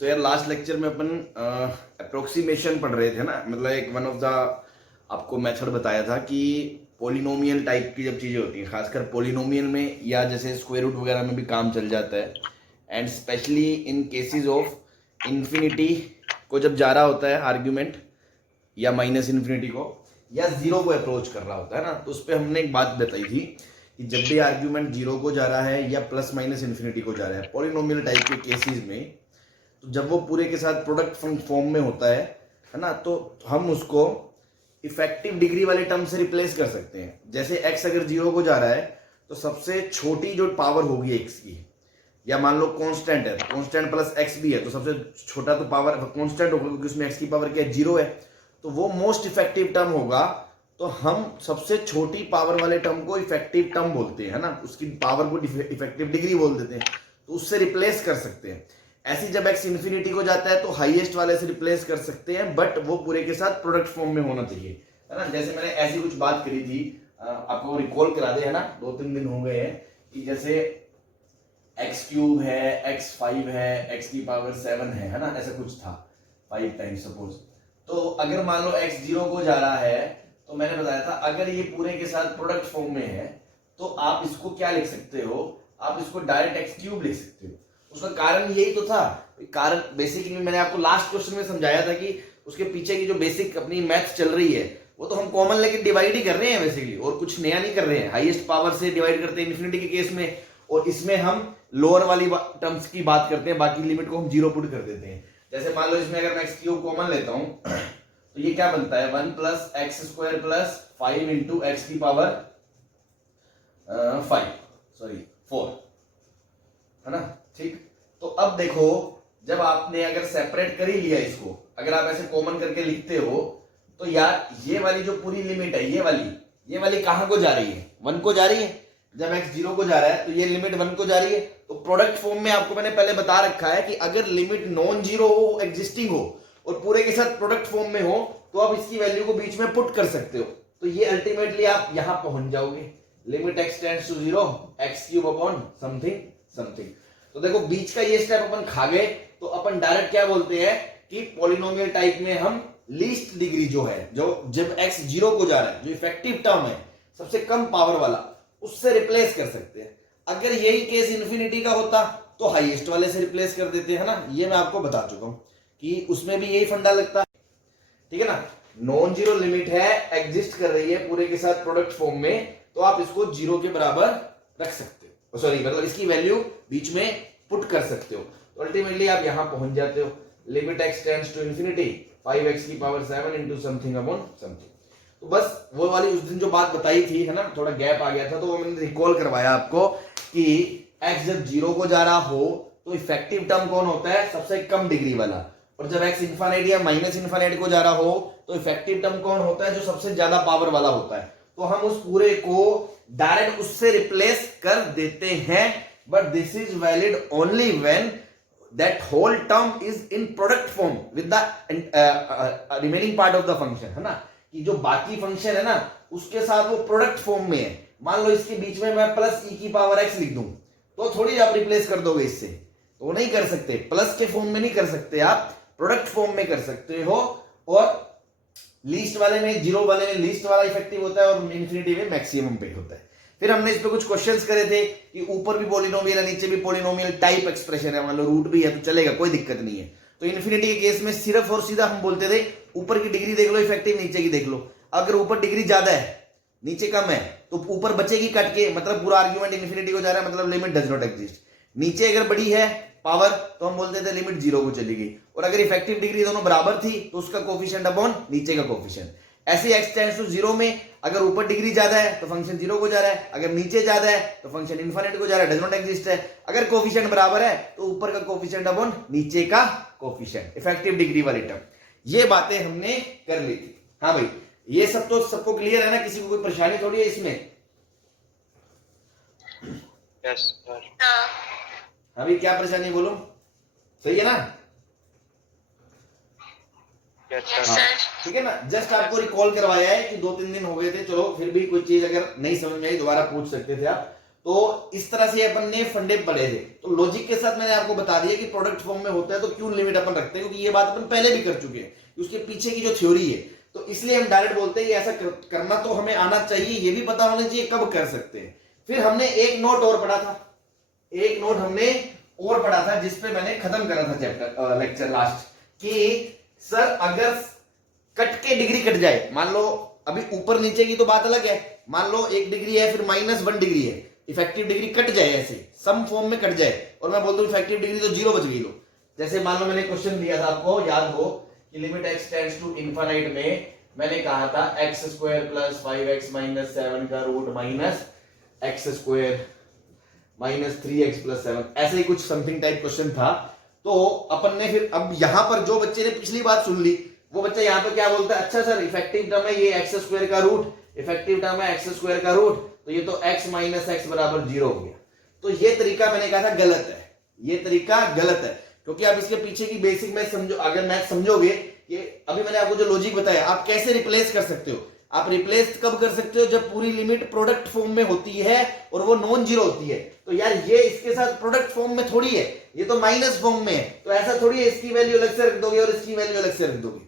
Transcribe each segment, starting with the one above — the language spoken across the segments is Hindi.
तो यार लास्ट लेक्चर में अपन अप्रोक्सीमेशन पढ़ रहे थे ना, मतलब एक वन ऑफ द आपको मेथड बताया था कि पोलिनोमियल टाइप की जब चीज़ें होती हैं, खासकर पोलिनोमियल में या जैसे स्क्वायर रूट वगैरह में भी काम चल जाता है, and specially in cases of infinity को जब जा रहा होता है आर्ग्यूमेंट, या माइनस इन्फिनिटी को या जीरो को अप्रोच कर रहा होता है ना, तो उस पर हमने एक बात बताई थी कि जब भी आर्ग्यूमेंट जीरो को जा रहा है या प्लस माइनस इन्फिनिटी को जा रहा है पोलिनोमियल टाइप के केसेस में, तो जब वो पूरे के साथ प्रोडक्ट फॉर्म में होता है ना, तो हम उसको इफेक्टिव डिग्री वाले टर्म से रिप्लेस कर सकते हैं। जैसे x अगर जीरो को जा रहा है तो सबसे छोटी जो पावर होगी x की, या मान लो कांस्टेंट है, कांस्टेंट प्लस x भी है, तो सबसे छोटा तो पावर कांस्टेंट होगा क्योंकि उसमें x की पावर क्या है, जीरो है, तो वो मोस्ट इफेक्टिव टर्म होगा। तो हम सबसे छोटी पावर वाले टर्म को इफेक्टिव टर्म बोलते हैं, है ना, उसकी पावर को इफेक्टिव डिग्री बोल देते हैं, तो उससे रिप्लेस कर सकते हैं। ऐसी जब x इन्फिनिटी को जाता है तो हाईएस्ट वाले से रिप्लेस कर सकते हैं, बट वो पूरे के साथ प्रोडक्ट फॉर्म में होना चाहिए, है ना। जैसे मैंने ऐसी कुछ बात करी थी, आपको रिकॉल करा दे, है ना, 2-3 दिन हो गए हैं, कि जैसे x क्यूब है, x5 है, x की पावर 7 है ना, ऐसा कुछ था 5 टाइम्स सपोज। तो अगर मान लो x जीरो को जा रहा है, तो मैंने बताया था अगर ये पूरे के साथ प्रोडक्ट फॉर्म में है तो आप इसको क्या लिख सकते हो, आप इसको डायरेक्ट x क्यूब लिख सकते हो। उसका कारण यही तो था, कारण बेसिकली मैंने आपको लास्ट क्वेश्चन में समझाया था कि उसके पीछे की जो बेसिक अपनी मैथ चल रही है वो तो हम कॉमन लेके डिवाइड ही कर रहे हैं बेसिकली, और कुछ नया नहीं कर रहे हैं। हाईएस्ट पावर से डिवाइड करते हैं इन्फिनिटी के केस में, और इसमें हम लोअर वाली टर्म्स की बात करते हैं, बाकी लिमिट को हम जीरो पुट कर देते हैं। जैसे मान लो इसमें अगर मैं एक्स क्यूब कॉमन लेता हूं तो ये क्या बनता है, 1 plus x square plus 5 into x की पावर 4, है ना, ठीक। तो अब देखो, जब आपने अगर सेपरेट कर ही लिया इसको, अगर आप ऐसे कॉमन करके लिखते हो तो यार ये वाली जो पूरी लिमिट है, ये वाली कहां को जा रही है, 1 को जा रही है। जब x जीरो को जा रहा है तो ये लिमिट 1 को जा रही है। तो प्रोडक्ट फॉर्म में आपको मैंने पहले बता रखा है कि अगर लिमिट नॉन जीरो हो, एग्जिस्टिंग हो, और पूरे के साथ प्रोडक्ट फॉर्म में हो, तो आप इसकी वैल्यू को बीच में पुट कर सकते हो। तो ये अल्टीमेटली आप यहां पहुंच जाओगे, limit x tends to 0 x cube upon something. तो देखो बीच का ये स्टेप अपन खा गए, तो अपन डायरेक्ट क्या बोलते हैं कि पॉलिनोमियल टाइप में हम लीस्ट डिग्री जो है, जो जब x जीरो को जा रहा है, जो इफेक्टिव टर्म है सबसे कम पावर वाला, उससे रिप्लेस कर सकते हैं। अगर यही केस इन्फिनिटी का होता तो हाईएस्ट वाले से रिप्लेस कर देते हैं, है ना। ये मैं आपको बता चुका हूं कि उसमें भी यही फंडा लगता है, ठीक है ना। नॉन जीरो लिमिट है, एग्जिस्ट कर रही है पूरे के साथ प्रोडक्ट फॉर्म में, तो आप इसको जीरो के बराबर रख सकते हो, सॉरी मतलब इसकी वैल्यू बीच में पुट कर सकते हो। तो अल्टीमेटली आप यहां पहुंच जाते हो, limit x tends to infinity 5x की power 7 into something upon something. तो बस वो वाली उस दिन जो बात बताई थी, है ना, थोड़ा गैप आ गया था, तो वो मैंने रिकॉल करवाया आपको कि x जब जीरो को जा रहा हो तो इफेक्टिव टर्म कौन होता है, सबसे कम डिग्री वाला, और जब x इनफाइनाइट या माइनस इनफाइनाइट को जा रहा हो तो इफेक्टिव टर्म कौन होता है, जो सबसे ज्यादा पावर वाला होता है। तो हम उस पूरे को डायरेक्ट उससे रिप्लेस कर देते हैं, but this is valid only when that whole term is in product form with the remaining part of the function, है ना, कि जो बाकी फंक्शन है ना उसके साथ वो प्रोडक्ट फॉर्म में है। मान लो इसके बीच में मैं प्लस e की पावर x लिख दूं, तो थोड़ी आप रिप्लेस कर दोगे इससे, तो नहीं कर सकते, प्लस के फॉर्म में नहीं कर सकते, आप प्रोडक्ट फॉर्म में कर सकते हो। और लीस्ट वाले में, जीरो वाले में लीस्ट वाला इफेक्टिव होता है और इन्फिनिटी में मैक्सिमम पे होता है। फिर हमने इस पे कुछ क्वेश्चंस करे थे कि ऊपर भी पॉलिनोमियल है, नीचे भी पॉलिनोमियल टाइप एक्सप्रेशन है, मान लो रूट भी है तो चलेगा, कोई दिक्कत नहीं है। तो इन्फिनिटी के केस में सिर्फ और सीधा हम बोलते थे ऊपर की डिग्री देख लो इफेक्टिव, नीचे की देख लो। अगर ऊपर डिग्री ज्यादा है नीचे कम है तो ऊपर बचेगी कट के, मतलब पूरा आर्ग्यूमेंट इन्फिनिटी को जा रहा है, मतलब लिमिट डज नॉट एग्जिस्ट। नीचे अगर बड़ी है पावर तो हम बोलते थे लिमिट जीरो को चली गई, और अगर इफेक्टिव डिग्री दोनों बराबर थी तो उसका कोफिशिएंट अपॉन नीचे का कोफिशिएंट। ऐसे x टेंड्स टू 0 में अगर ऊपर डिग्री ज्यादा है तो फंक्शन जीरो को जा रहा है, अगर नीचे ज्यादा है तो फंक्शन इनफिनिटी को जा रहा है, डज नॉट एग्जिस्ट है। अगर कोफिशिएंट बराबर है तो ऊपर का कोफिशिएंट अपॉन नीचे का कोफिशिएंट, इफेक्टिव डिग्री वाली टर्म। ये बातें हमने कर ली थी। हाँ भाई, ये सब तो सबको क्लियर है ना, किसी को कोई परेशानी थोड़ी है इसमें? Yes sir. हाँ भाई, क्या परेशानी बोलो, सही है ना? ठीक है ना, जस्ट आपको रिकॉल करवाया है कि 2-3 दिन हो गए थे, चलो फिर भी कोई चीज अगर नहीं समझ में आई दोबारा पूछ सकते थे आप। तो इस तरह से अपन ने फंडे पढ़े थे। तो लॉजिक के साथ मैंने आपको बता दिया कि प्रोडक्ट फॉर्म में होता है तो क्यों लिमिट अपन रखते हैं, क्योंकि ये बात अपन पहले भी कर चुके हैं, उसके पीछे की जो थ्योरी है। तो इसलिए हम डायरेक्ट बोलते हैं कि ऐसा करना तो हमें आना चाहिए, ये भी पता होना चाहिए कब कर सकते हैं। फिर हमने एक नोट और पढ़ा था, एक नोट हमने और पढ़ा था जिसपे मैंने खत्म करा था चैप्टर लेक्चर लास्ट, कि सर अगर कट के डिग्री कट जाए, मान लो अभी ऊपर नीचे की तो बात अलग है, मान लो 1 डिग्री है फिर -1 डिग्री है, इफेक्टिव डिग्री कट जाए ऐसे सम फॉर्म में कट जाए, और मैं बोलता हूं इफेक्टिव डिग्री तो 0 बच गई। लो जैसे मान लो मैंने क्वेश्चन दिया था आपको, याद हो कि limit x tends to infinite में मैंने कहा था x² + 5x - 7 का रूट -x² - 3x + 7, ऐसे ही कुछ समथिंग टाइप क्वेश्चन था। तो अपन ने फिर अब यहां पर जो बच्चे ने पिछली बात सुन ली वो बच्चा यहाँ पे क्या बोलता है, अच्छा सर इफेक्टिव टर्म है ये x² का रूट, इफेक्टिव टर्म है x² का रूट, तो ये तो x - x = 0 हो गया। तो ये तरीका मैंने कहा था गलत है, ये तरीका गलत है, क्योंकि आप इसके पीछे की बेसिक मैथ समझो, अगर मैथ समझोगे, ये अभी मैंने आपको जो लॉजिक बताया आप कैसे रिप्लेस कर सकते हो। आप रिप्लेस कब कर सकते हो, जब पूरी लिमिट प्रोडक्ट फॉर्म में होती है और वो नॉन जीरो होती है। तो यार ये इसके साथ प्रोडक्ट फॉर्म में थोड़ी है, ये तो माइनस फॉर्म में है, तो ऐसा थोड़ी है इसकी वैल्यू अलग से रख दोगे और इसकी वैल्यू अलग से रख दोगे,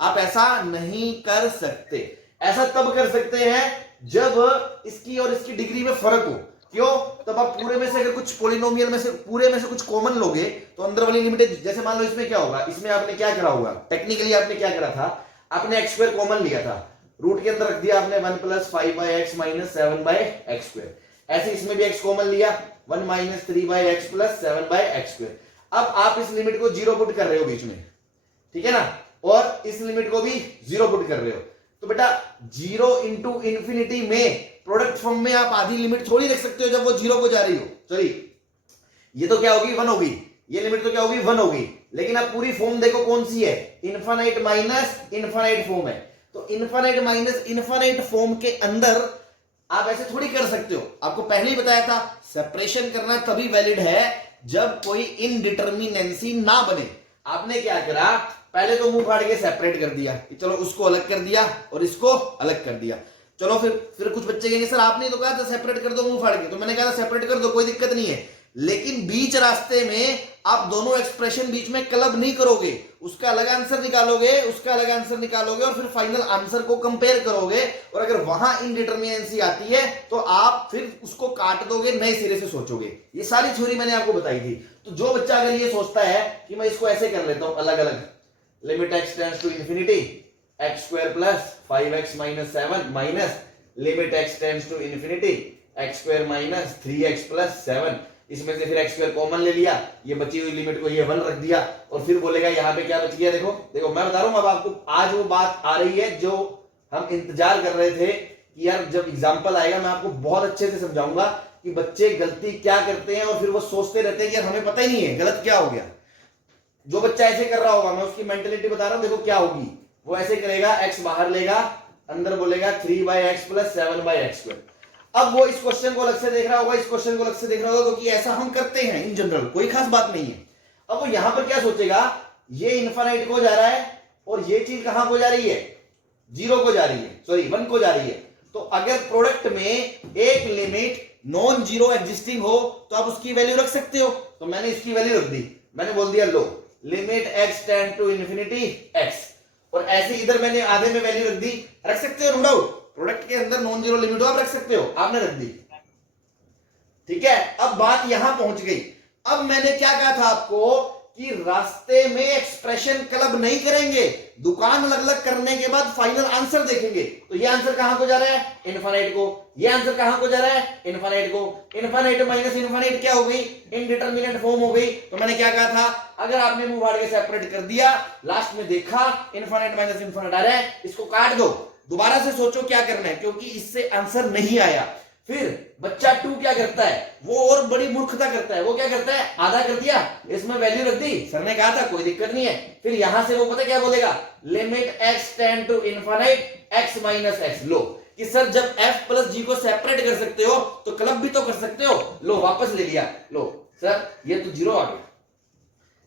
आप ऐसा नहीं कर सकते। ऐसा तब कर सकते हैं जब इसकी और इसकी डिग्री में फर्क हो। क्यों? तब आप पूरे में से अगर कुछ पॉलिनोमियल में से पूरे में से कुछ कॉमन लोगे तो अंदर वाली लिमिट, जैसे मान लो इसमें क्या होगा, इसमें आपने क्या करा होगा, टेक्निकली आपने क्या करा था, आपने x² कॉमन लिया था, रूट के अंदर रख दिया आपने 1 + 5x - 7x²। ऐसे इसमें भी x कॉमन लिया, 1 - 3x + 7x²। अब आप इस लिमिट को 0 पुट कर रहे हो बीच में, ठीक है ना, और इस लिमिट को भी 0 पुट कर रहे हो। तो बेटा 0 × इन्फिनिटी में प्रोडक्ट फॉर्म में आप आधी लिमिट थोड़ी रख सकते हो जब वो 0 को जा रही हो। चलिए ये तो क्या होगी, 1 होगी, ये लिमिट तो क्या होगी, 1 होगी, लेकिन अब पूरी फॉर्म देखो कौन सी है, इनफाइनाइट माइनस इनफाइनाइट फॉर्म है। तो इनफाइनाइट माइनस इनफाइनाइट फॉर्म के अंदर आप ऐसे थोड़ी कर सकते हो। आपको पहले ही बताया था सेपरेशन करना तभी वैलिड है जब कोई इनडिटर्मिनेंसी ना बने। आपने क्या करा, पहले तो मुंह फाड़ के सेपरेट कर दिया, चलो उसको अलग कर दिया और इसको अलग कर दिया। चलो फिर कुछ बच्चे कहेंगे सर आपने तो कहा था सेपरेट कर दो मुंह फाड़ के, तो मैंने कहा था सेपरेट कर दो कोई दिक्कत नहीं है, लेकिन बीच रास्ते में आप दोनों एक्सप्रेशन बीच में क्लब नहीं करोगे, उसका अलग आंसर निकालोगे, उसका अलग आंसर निकालोगे और फिर फाइनल आंसर को कंपेयर करोगे, और अगर वहां इनडिटर्मिनेंसी आती है तो आप फिर उसको काट दोगे, नए सिरे से सोचोगे। ये सारी थ्योरी मैंने आपको बताई थी। तो जो बच्चा अगर ये सोचता है कि मैं इसको ऐसे कर लेता हूं अलग अलग, limit x tends to infinity x² + 5x - 7 minus limit x tends to infinity x² - 3x + 7, इसमें से फिर x² कॉमन ले लिया, ये बची हुई लिमिट को ये 1 रख दिया, और फिर बोलेगा यहाँ पे क्या बच गया, देखो देखो मैं बता रहा हूं अब आपको, आज वो बात आ रही है जो हम इंतजार कर रहे थे कि यार जब एग्जाम्पल आएगा मैं आपको बहुत अच्छे से समझाऊंगा कि बच्चे गलती क्या करते हैं और फिर वो सोचते रहते हैं कि यार हमें पता ही नहीं है गलत क्या हो गया। जो बच्चा ऐसे कर रहा होगा मैं उसकी मेंटेलिटी बता रहा हूं, देखो क्या होगी, वो ऐसे करेगा, x बाहर लेगा, अंदर बोलेगा 3x + 7x²। अब वो इस क्वेश्चन को अलग से देख रहा होगा, इस क्वेश्चन को अलग से देख रहा होगा, क्योंकि ऐसा हम करते हैं इन जनरल, कोई खास बात नहीं है। अब वो यहां पर क्या सोचेगा, ये इनफाइनाइट को जा रहा है और ये चीज कहां को जा रही है, 0 को जा रही है, सॉरी 1 को जा रही है। तो अगर प्रोडक्ट में एक लिमिट नॉन जीरो एग्जिस्टिंग हो तो आप उसकी वैल्यू रख सकते हो। तो मैंने इसकी वैल्यू रख दी, मैंने बोल दिया लो limit x tend to infinity x, और ऐसे इधर मैंने आधे में वैल्यू रख दी, रख सकते हो नो डाउट, प्रोडक्ट के अंदर नॉन जीरो लिमिट हो आप रख सकते हो, आपने रख दी, ठीक है। अब बात यहां पहुंच गई। अब मैंने क्या कहा था आपको कि रास्ते में एक्सप्रेशन क्लब नहीं करेंगे, दुकान अलग अलग करने के बाद फाइनल आंसर देखेंगे। तो ये आंसर कहां को जा रहा है, इनफाइनाइट को, ये आंसर कहां को जा रहा है, इनफाइनाइट को। इनफाइनाइट माइनस इनफाइनाइट क्या हो गई, इनडिटरमिनेट फॉर्म हो गई। तो मैंने क्या कहा था, अगर आपने मुंह फाड़ के सेपरेट कर दिया, लास्ट में देखा इनफाइनाइट माइनस इनफाइनाइट आ रहा है, इसको काट दो, दोबारा से सोचो क्या करना है, क्योंकि इससे आंसर नहीं आया। फिर बच्चा 2 क्या करता है, वो और बड़ी मूर्खता करता है, वो क्या करता है, आधा कर दिया, इसमें वैल्यू रख दी, सर ने कहा था कोई दिक्कत नहीं है, फिर यहां से वो पता क्या बोलेगा, limit x tend to infinite x - x। लो कि सर जब f + g को सेपरेट कर सकते हो तो क्लब भी तो कर सकते हो, लो वापस ले लिया, लो सर ये तो 0 आ गया,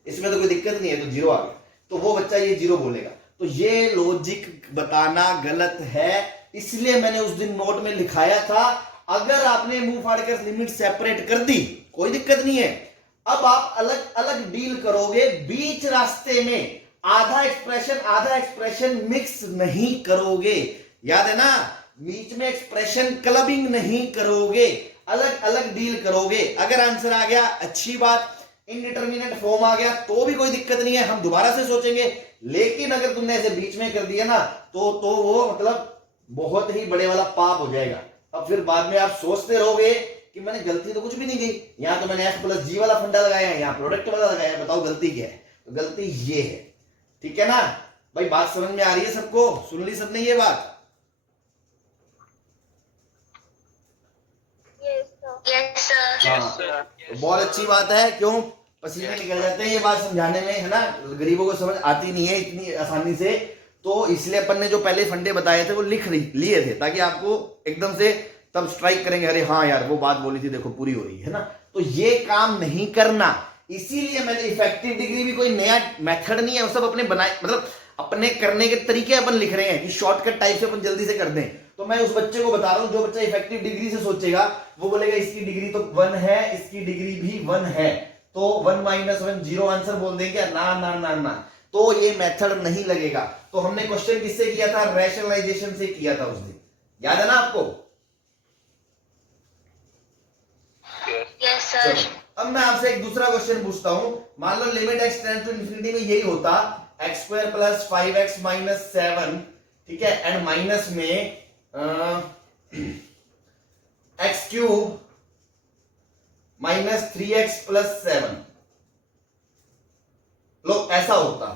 इसमें तो कोई दिक्कत नहीं है, तो 0 आ गया, तो वो बच्चा ये 0 बोलेगा। तो ये लॉजिक बताना गलत है, इसलिए मैंने उस दिन नोट में लिखाया था अगर आपने मुंह फाड़कर लिमिट सेपरेट कर दी कोई दिक्कत नहीं है। अब आप अलग अलग डील करोगे, बीच रास्ते में आधा एक्सप्रेशन मिक्स नहीं करोगे, याद है ना, बीच में एक्सप्रेशन क्लबिंग नहीं करोगे, अलग अलग डील करोगे। अगर आंसर आ गया अच्छी बात, इनडिटरमिनेट फॉर्म आ गया तो भी कोई दिक्कत नहीं है, हम दोबारा से सोचेंगे। लेकिन अगर तुमने ऐसे बीच में कर दिया ना तो वो मतलब बहुत ही बड़े वाला पाप हो जाएगा। अब फिर बाद में आप सोचते रहोगे कि मैंने गलती तो कुछ भी नहीं की, यहां तो मैंने F+G वाला फंडा लगाया है, यहां प्रोडक्ट वाला लगाया है, बताओ गलती क्या है? तो गलती ये है, ठीक है ना भाई? बात समझ में आ रही है सबको? सुन ली सबने ये बात? Yes, sir. हाँ, तो बहुत अच्छी बात है। क्यों पसीने निकल जाते हैं ये बात समझाने में, है ना? गरीबों को समझ आती नहीं है इतनी आसानी से, तो इसलिए अपन ने जो पहले फंडे बताए थे वो लिख लिए थे ताकि आपको एकदम से तब स्ट्राइक करेंगे, अरे हाँ यार वो बात बोली थी देखो पूरी हो रही है ना। तो ये काम नहीं करना, इसीलिए मैंने इफेक्टिव डिग्री भी कोई नया मेथड नहीं है, वो सब अपने बनाए, मतलब अपने करने के तरीके अपन लिख रहे हैं कि शॉर्टकट टाइप से अपन जल्दी से कर दें। तो मैं उस बच्चे को बता रहा हूं, जो बच्चा इफेक्टिव डिग्री से सोचेगा वो बोलेगा इसकी डिग्री तो 1 है, इसकी डिग्री भी 1 है, तो 1 - 1 0 आंसर बोल देंगे। ना ना ना ना, तो ये मेथड नहीं लगेगा। तो हमने क्वेश्चन किससे किया था? रैशनलाइजेशन से किया था उस दिन, याद है ना आपको? Yes, sir. अब मैं आपसे एक दूसरा क्वेश्चन पूछता हूं। मान लो limit x tends to infinity में यही होता x² + 5x - 7, ठीक है, एंड माइनस में x³ - 3x + 7, लो ऐसा होता,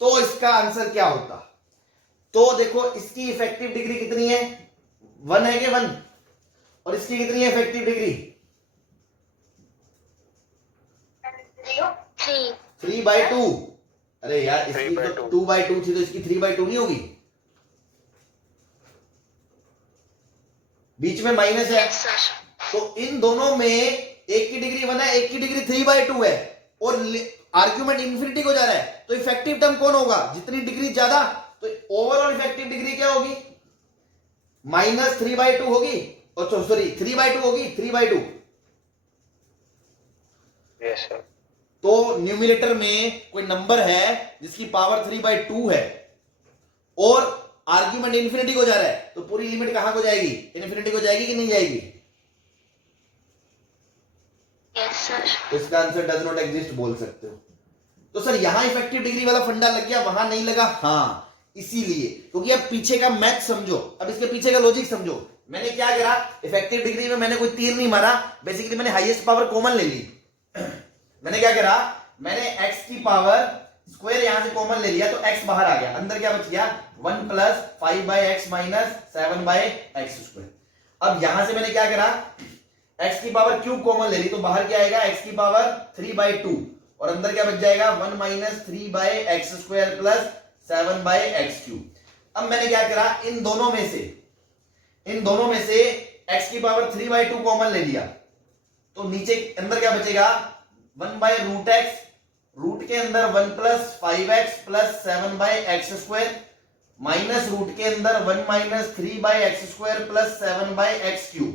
तो इसका आंसर क्या होता? तो देखो इसकी इफेक्टिव डिग्री कितनी है? 1 है कि 1? और इसकी कितनी है इफेक्टिव डिग्री? 3/2। अरे यार इसकी तो 2/2 थी, तो इसकी 3/2 नहीं होगी? बीच में माइनस है, Yes, sir. तो इन दोनों में एक की डिग्री 1 है, एक की डिग्री 3/2 है, और आर्ग्यूमेंट इंफिनिटी को जा रहा है, तो इफेक्टिव टर्म कौन होगा? जितनी डिग्री ज्यादा, तो ओवरऑल इफेक्टिव डिग्री क्या होगी? -3/2 होगी, और सॉरी 3/2 होगी, 3/2। Yes, sir. तो न्यूमिनेटर में कोई नंबर है जिसकी पावर 3/2 है और आर्ग्यूमेंट इंफिनिटी को जा रहा है, तो पूरी लिमिट कहां को जाएगी? इंफिनिटी को जाएगी कि नहीं जाएगी? Yes, sir. तो इसका आंसर डज नॉट एग्जिस्ट बोल सकते हो। तो सर यहां इफेक्टिव डिग्री वाला फंडा लग गया, वहां नहीं लगा? हाँ, इसीलिए, क्योंकि अब पीछे का मैथ समझो, अब इसके पीछे का लॉजिक समझो। मैंने क्या करा, इफेक्टिव डिग्री में मैंने कोई तीर नहीं मारा, बेसिकली मैंने हाईएस्ट पावर कॉमन ले ली। मैंने क्या करा, मैंने x की पावर स्क्वायर यहां से कॉमन ले लिया, तो x बाहर आ गया, अंदर क्या बच गया? 1 + 5/x - 7/x²। अब यहां से मैंने क्या करा, x की पावर क्यूब कॉमन ले ली, तो बाहर क्या आएगा? x की पावर 3/2, और अंदर क्या बच जाएगा? 1 - 3/x² + 7/x³। अब मैंने क्या करा, इन दोनों में से x की पावर 3/2 कॉमन ले लिया, तो नीचे अंदर क्या बचेगा? 1/√x, रूट के अंदर 1 + 5x + 7/x² माइनस रूट के अंदर 1 - 3/x² + 7/x³।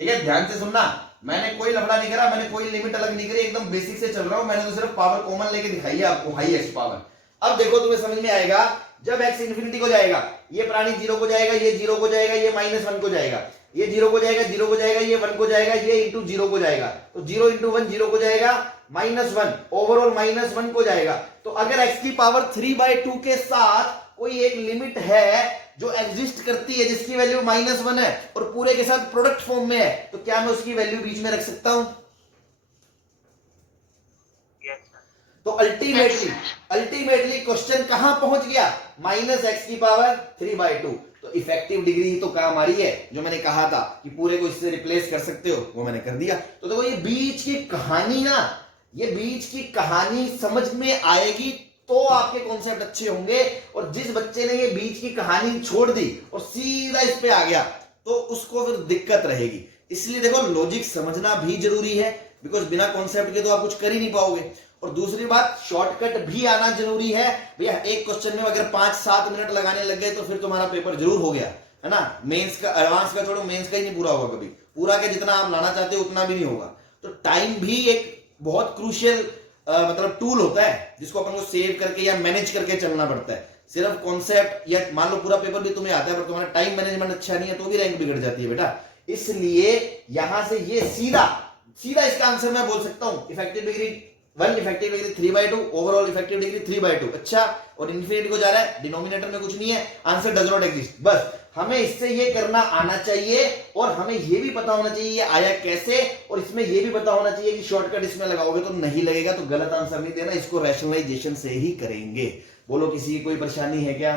ठीक है, ध्यान से सुनना, मैंने कोई लफड़ा नहीं करा, मैंने कोई लिमिट अलग नहीं करी, एकदम बेसिक से चल रहा हूं, मैंने तो सिर्फ पावर कॉमन लेके दिखाई है आपको, हाईएस्ट पावर। अब देखो तुम्हें समझ में आएगा, जब x इंफिनिटी को जाएगा, ये प्राणी 0 को जाएगा, ये 0 को जाएगा, ये -1 को जाएगा, ये 0 को जाएगा, 0 को जाएगा, ये 1 को जाएगा, ये इंटू 0 को जाएगा, तो 0 × 1 0 को जाएगा, -1, ओवरऑल -1 को जाएगा। तो अगर x की पावर 3/2 के साथ कोई एक लिमिट है जो एग्जिस्ट करती है, जिसकी वैल्यू -1 है और पूरे के साथ प्रोडक्ट फॉर्म में है, तो क्या मैं उसकी वैल्यू बीच में रख सकता हूं? Yes, sir. तो अल्टीमेटली क्वेश्चन कहां पहुंच गया? -x की पावर 3/2। तो इफेक्टिव डिग्री तो काम आ रही है, जो मैंने कहा था कि पूरे को इससे रिप्लेस कर सकते हो, वो मैंने कर दिया। तो देखो ये बीच की कहानी ना, ये बीच की कहानी समझ में आएगी तो आपके कॉन्सेप्ट अच्छे होंगे, और जिस बच्चे ने ये बीच की कहानी छोड़ दी और सीधा इस पे आ गया, तो उसको फिर दिक्कत रहेगी। इसलिए देखो लॉजिक समझना भी जरूरी है, बिकॉज बिना कॉन्सेप्ट के तो आप कुछ कर ही नहीं पाओगे। और दूसरी बात, शॉर्टकट भी आना जरूरी है। भैया एक क्वेश्चन में अगर 5-7 मिनट लगाने लग गए तो फिर तुम्हारा पेपर जरूर हो गया, है ना। मेंस का, एडवांस का छोड़ो, मेंस का ही नहीं पूरा होगा कभी, पूरा क्या जितना आप लाना चाहते हो उतना भी नहीं होगा। तो टाइम भी एक बहुत क्रूशियल मतलब टूल होता है जिसको अपन को सेव करके या मैनेज करके चलना पड़ता है। सिर्फ कॉन्सेप्ट या मान लो पूरा पेपर भी तुम्हें आता है पर तुम्हारा टाइम मैनेजमेंट अच्छा नहीं है तो भी रैंक बिगड़ जाती है बेटा। इसलिए यहां से ये सीधा सीधा इसका आंसर मैं बोल सकता हूं, effective degree 1, effective degree 3/2, overall effective degree 3/2। अच्छा, और इन्फिनिटी को जा रहा है, डिनोमिनेटर में कुछ नहीं है, आंसर डज नॉट एग्जिस्ट। बस हमें इससे ये करना आना चाहिए और हमें ये भी पता होना चाहिए ये आया कैसे, और इसमें ये भी पता होना चाहिए कि शॉर्टकट इसमें लगाओगे तो नहीं लगेगा, तो गलत आंसर नहीं देना, इसको रैशनलाइजेशन से ही करेंगे। बोलो किसी की कोई परेशानी है क्या?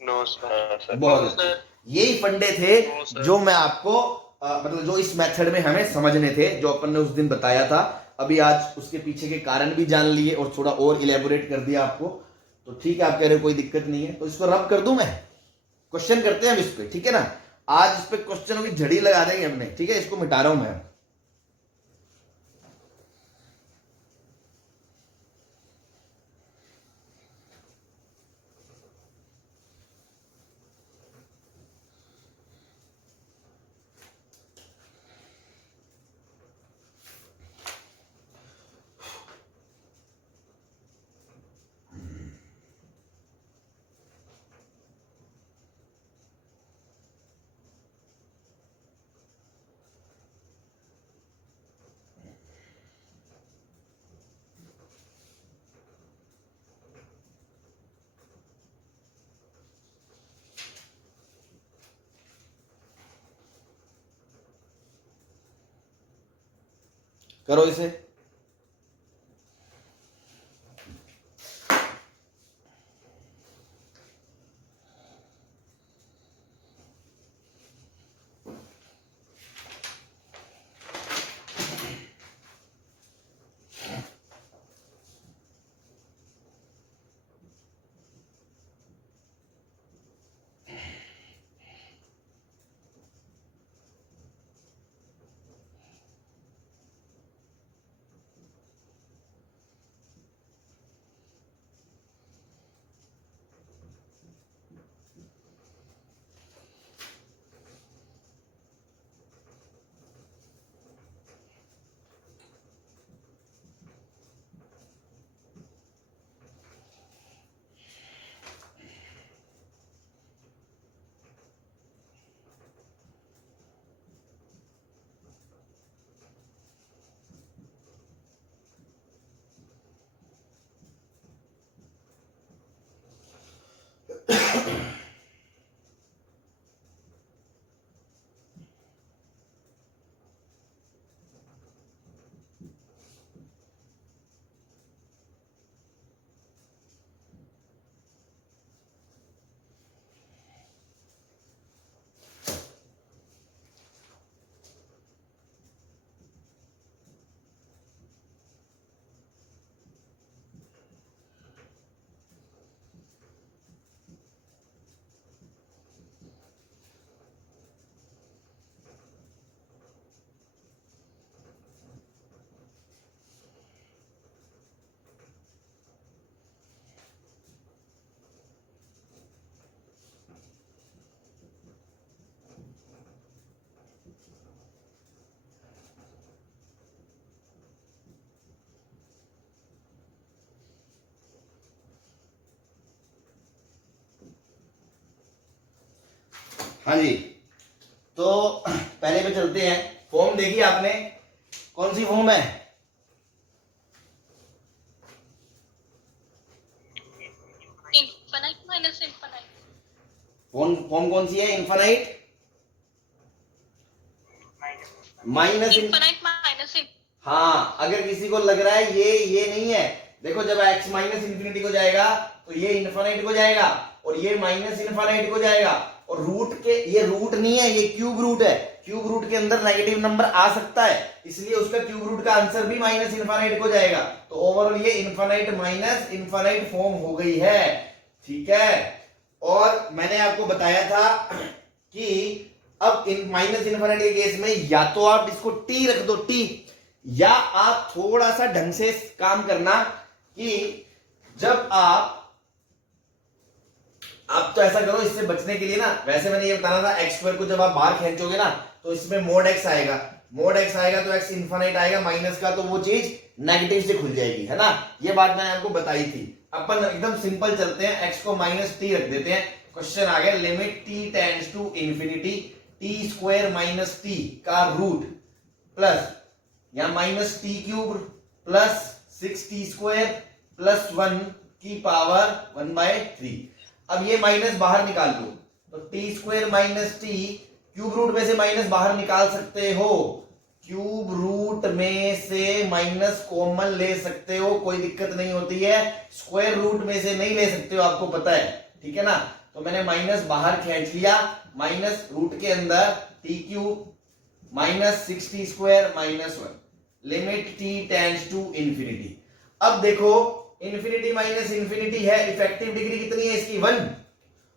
No sir. बहुत अच्छे। यही फंडे थे जो मैं आपको मतलब जो इस मेथड में हमें समझने थे, जो अपन ने उस दिन बताया था। अभी आज उसके पीछे के कारण भी जान लिए और थोड़ा और इलेबोरेट कर दिया आपको, तो ठीक है, आप कह रहे हो कोई दिक्कत नहीं है, तो इसको रब कर दूं मैं, क्वेश्चन करते हैं हम इस पे, ठीक है ना। आज इस पे क्वेश्चनों की झड़ी लगा देंगे हमने, ठीक है। इसको मिटा रहा हूं मैं। करो इसे। हाँ जी, तो पहले पे चलते हैं। फॉर्म देखी आपने, कौन सी फॉर्म है? Infinite minus infinite. फॉर्म कौन सी है? Infinite minus infinite minus. हाँ, अगर किसी को लग रहा है ये नहीं है, देखो जब x माइनस इंफिनिटी को जाएगा तो ये इनफाइनाइट को जाएगा और ये माइनस इनफाइनाइट को जाएगा, और रूट के, ये रूट नहीं है, ये क्यूब रूट है। क्यूब रूट के अंदर नेगेटिव नंबर आ सकता है, इसलिए उसका क्यूब रूट का आंसर भी माइनस इनफाइनाइट को जाएगा। तो ओवरऑल ये इनफाइनाइट माइनस इनफाइनाइट फॉर्म हो गई है, ठीक है। और मैंने आपको बताया था कि अब माइनस इनफाइनाइट के केस में या तो आप इसको टी रख दो, टी, या आप थोड़ा सा ढंग से काम करना कि जब आप आप तो ऐसा करो, इससे बचने के लिए ना, वैसे मैंने ये बताना था एक्स स्क्वायर को जब आप बाहर खींचोगे ना तो इसमें मोड एक्स आएगा, मोड एक्स आएगा तो एक्स इनफाइनाइट आएगा माइनस का, तो वो चीज नेगेटिव से खुल जाएगी, है ना। ये बात मैंने आपको बताई थी। अपन एकदम सिंपल चलते हैं, एक्स को माइनस टी रख देते हैं। क्वेश्चन आ गया limit t tends to infinity t square minus t का रूट प्लस या minus t cube plus 6t square plus 1 की पावर 1/3। अब ये माइनस बाहर निकाल लो, तो t square minus t, cube root में से माइनस बाहर निकाल सकते हो, क्यूब रूट में से माइनस कॉमन ले सकते हो, कोई दिक्कत नहीं होती है। स्क्वायर रूट में से नहीं ले सकते हो, आपको पता है, ठीक है ना। तो मैंने माइनस बाहर खींच लिया, माइनस रूट के अंदर t cube minus 6t square minus 1 limit t tends to infinity. अब देखो इंफिनिटी माइनस इंफिनिटी है, इफेक्टिव डिग्री कितनी है इसकी 1,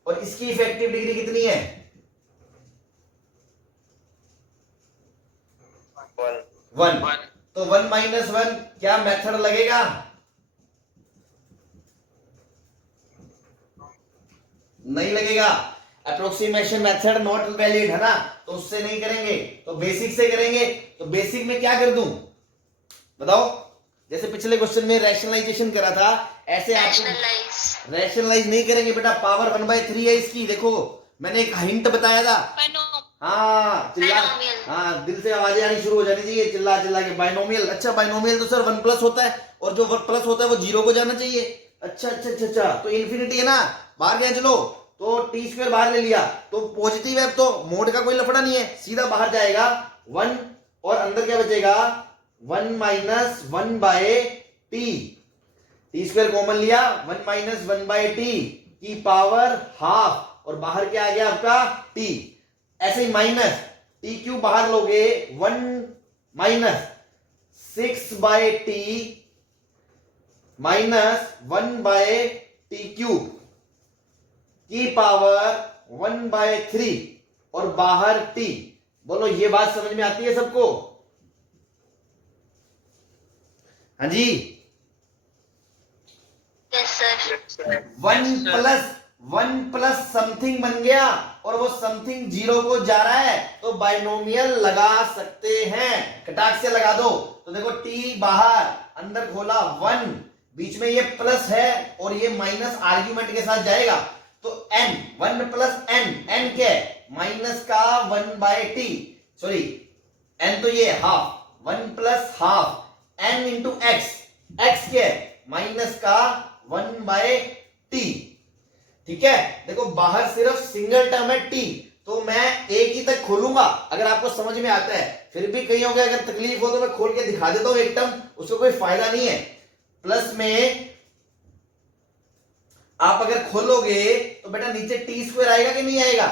और इसकी इफेक्टिव डिग्री कितनी है 1। तो 1 माइनस 1 क्या मेथड लगेगा, नहीं लगेगा, अप्रोक्सीमेशन मेथड नॉट वैलिड, है ना। तो उससे नहीं करेंगे, तो बेसिक से करेंगे। तो बेसिक में क्या कर दूं बताओ, जैसे पिछले क्वेश्चन में रैशनलाइजेशन करा था, ऐसे आपको रैशनलाइज नहीं करेंगे बेटा, पावर 1/3 है इसकी। देखो मैंने एक हिंट बताया था, हाँ चिल्ला, हाँ दिल से आवाजें आनी शुरू हो जानी चाहिए, चिल्ला चिल्ला के। बाइनोमियल, अच्छा बाइनोमियल तो सर 1 प्लस होता है, और जो 1 प्लस होता है वो 0 को जाना चाहिए। अच्छा अच्छा अच्छा अच्छा, तो इन्फिनिटी है ना, बाहर गया चलो, तो टी स्क्वायर बाहर ले लिया तो पॉजिटिव है, तो मोड का कोई लफड़ा नहीं है, सीधा बाहर जाएगा 1, और अंदर क्या बचेगा 1 minus 1/t, T square common लिया, 1 माइनस 1/t की पावर हाफ, और बाहर क्या आ गया आपका t। ऐसे ही माइनस टी क्यूब बाहर लोगे, 1 minus 6/t minus 1/t cube की पावर 1/3, और बाहर t। बोलो ये बात समझ में आती है सबको, हाँ जी। वन प्लस समथिंग बन गया, और वो समथिंग 0 को जा रहा है, तो बाइनोमियल लगा सकते हैं, कटाक से लगा दो। तो देखो t बाहर, अंदर खोला 1, बीच में ये प्लस है और ये माइनस आर्ग्यूमेंट के साथ जाएगा, तो n 1 प्लस n क्या है माइनस का 1/t, सॉरी n तो ये half, 1 plus half n into x क्या है माइनस का 1/t, ठीक है। देखो बाहर सिर्फ सिंगल टर्म है t, तो मैं एक ही तक खोलूंगा, अगर आपको समझ में आता है। फिर भी कहीं अगर तकलीफ हो तो मैं खोल के दिखा देता हूं एक टर्म, उसको कोई फायदा नहीं है। प्लस में आप अगर खोलोगे तो बेटा नीचे टी स्क्वायर आएगा कि नहीं आएगा,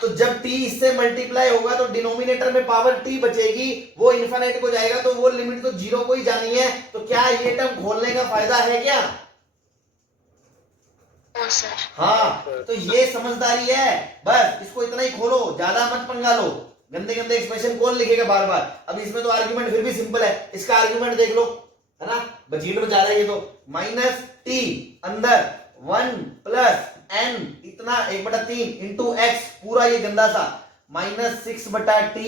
तो जब t इससे मल्टीप्लाई होगा तो डिनोमिनेटर में पावर t बचेगी, वो इनफिनिट को जाएगा, तो वो लिमिट तो 0 को ही जानी है। तो क्या ये टर्म खोलने का फायदा है क्या, हाँ, तो ये समझदारी है, बस इसको इतना ही खोलो, ज्यादा मत पंगा लो। गंदे गंदे एक्सप्रेशन कौन लिखेगा बार बार। अब इसमें तो आर्ग्यूमेंट फिर भी सिंपल है, इसका आर्ग्यूमेंट देख लो, है ना, बचीट में जा रहा है ये, तो माइनस टी अंदर 1 प्लस n इतना 1/3 इंटू एक्स, पूरा ये गंदा सा minus 6/t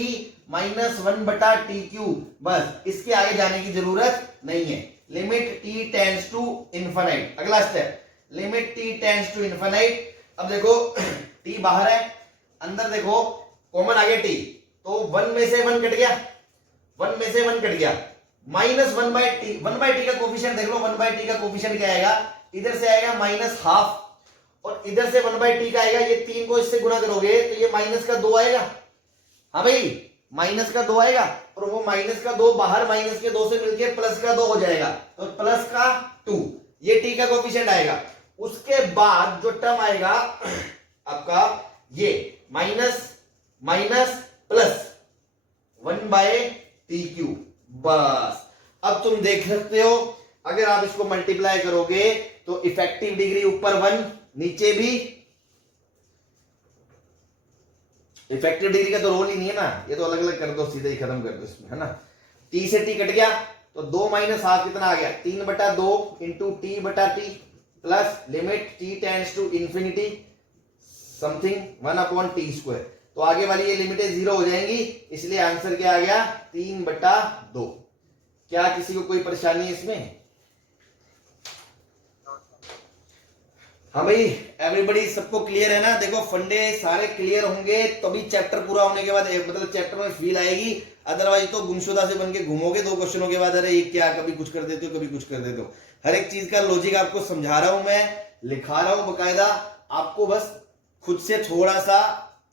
minus 1/t cube, बस इसके आगे जाने की जरूरत नहीं है। Limit t tends to infinite, अगला step limit t tends to infinite. अब देखो t बाहर है, अंदर देखो कॉमन आ गया t, तो 1 में से 1 कट गया, 1 में से 1 कट गया, माइनस 1/t का कोफिशिएंट देख लो, 1/t का कोफिशिएंट क्या आएगा, इधर से आएगा माइनस हाफ, और इधर से 1/t का आएगा, ये 3 को इससे गुणा करोगे तो ये माइनस का 2 आएगा, हाँ भाई माइनस का 2 आएगा, और वो माइनस का 2 बाहर माइनस के 2 से मिलके प्लस का 2 हो जाएगा, तो प्लस का 2, ये t का कोफिशिएंट आएगा। उसके बाद जो टर्म आएगा आपका ये minus minus plus 1/t cube, बस। अब तुम देख सकते हो अगर आप इसको मल्टीप्लाई करोगे तो इफेक्टिव डिग्री ऊपर 1 नीचे भी, इफेक्टिव डिग्री का तो रोल ही नहीं है ना, ये तो अलग अलग कर दो, सीधे ही खत्म कर दो इसमें, है ना। t से t कट गया तो 2 माइनस हाफ कितना आ गया 3/2 इंटू टी बटा t plus limit t tends to infinity something 1/t²। तो आगे वाली ये लिमिटें 0 हो जाएंगी, इसलिए आंसर क्या आ गया 3/2। क्या किसी को कोई परेशानी है इसमें? हाँ भाई एवरीबॉडी सबको क्लियर है ना? देखो फंडे सारे क्लियर होंगे तभी चैप्टर पूरा होने के बाद मतलब चैप्टर में फील आएगी, अदरवाइज तो गुमशुदा से बन के घूमोगे 2 क्वेश्चनों के बाद, अरे ये क्या, कभी कुछ कर देते हो कभी कुछ कर देते हो। हर एक चीज का लॉजिक आपको समझा रहा हूं मैं, लिखा रहा हूं बकायदा, आपको बस खुद से थोड़ा सा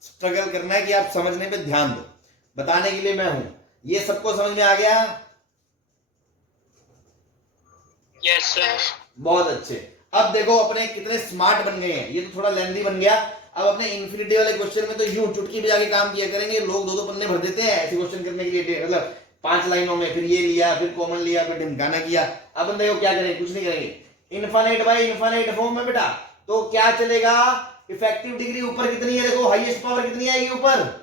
स्ट्रगल करना है कि आप समझने पे ध्यान दो, बताने के लिए मैं हूं। ये सबको समझ में आ गया? Yes sir. बहुत अच्छे। अब देखो अपने कितने स्मार्ट बन गए हैं, ये तो थोड़ा लेंथी बन गया। अब अपने इन्फिनिटी वाले क्वेश्चन में तो यूं चुटकी बजा के काम किया करेंगे, लोग 2-2 पन्ने भर देते हैं ऐसे क्वेश्चन करने के लिए, मतलब 5 लाइनों में, फिर ये लिया फिर कॉमन लिया फिर ढिमकाना किया। अब हम देखो क्या करेंगे, कुछ नहीं करेंगे, इनफाइनाइट बाय इनफाइनाइट फॉर्म में बेटा तो क्या चलेगा, इफेक्टिव डिग्री ऊपर कितनी है, देखो हाईएस्ट पावर कितनी आएगी ऊपर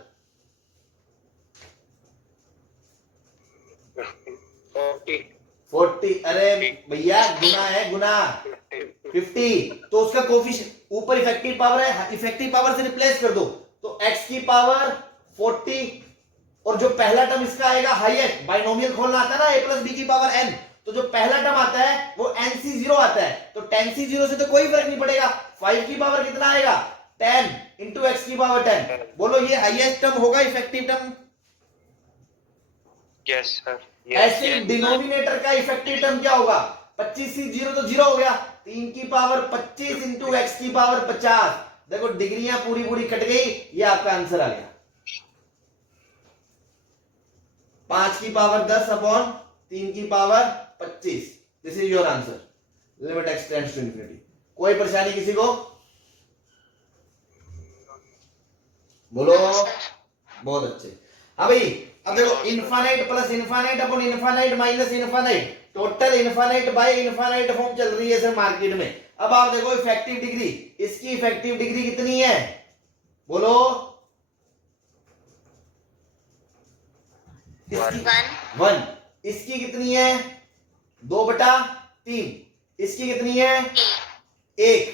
40। अरे भैया गुना है गुना 50, तो उसका कोफिशिएंट ऊपर इफेक्टिव पावर है, इफेक्टिव पावर से रिप्लेस कर दो तो x की पावर 40, और जो पहला टर्म इसका आएगा हाईएस्ट, बाइनोमियल खोलना आता है ना a प्लस बी की पावर n, तो जो पहला टर्म आता है वो nc0 आता है, तो 10c0 से तो कोई फर्क नहीं पड़ेगा। 5 की पावर कितना आएगा 10 इंटू x की पावर 10, बोलो ये हाईएस्ट टर्म होगा इफेक्टिव टर्म? Yes sir. ऐसे डिनोमिनेटर का इफेक्टिव टर्म क्या होगा 25c0 तो 0 हो गया, 3 की पावर 25 इंटू एक्स की पावर 50। देखो डिग्रियां पूरी पूरी कट गई, ये आपका आंसर आ गया 5 की पावर 10 अपॉन 3 की power 25। This is your answer, limit x tends to infinity. कोई परेशानी किसी को? बोलो। बहुत अच्छे। हाँ भाई अब देखो infinite plus infinite upon infinite minus infinite, total infinite by infinite form चल रही है सर मार्केट में। अब आप देखो इफेक्टिव डिग्री, इसकी इफेक्टिव डिग्री कितनी है बोलो? इसकी 1, इसकी कितनी है 2/3, इसकी कितनी है 1,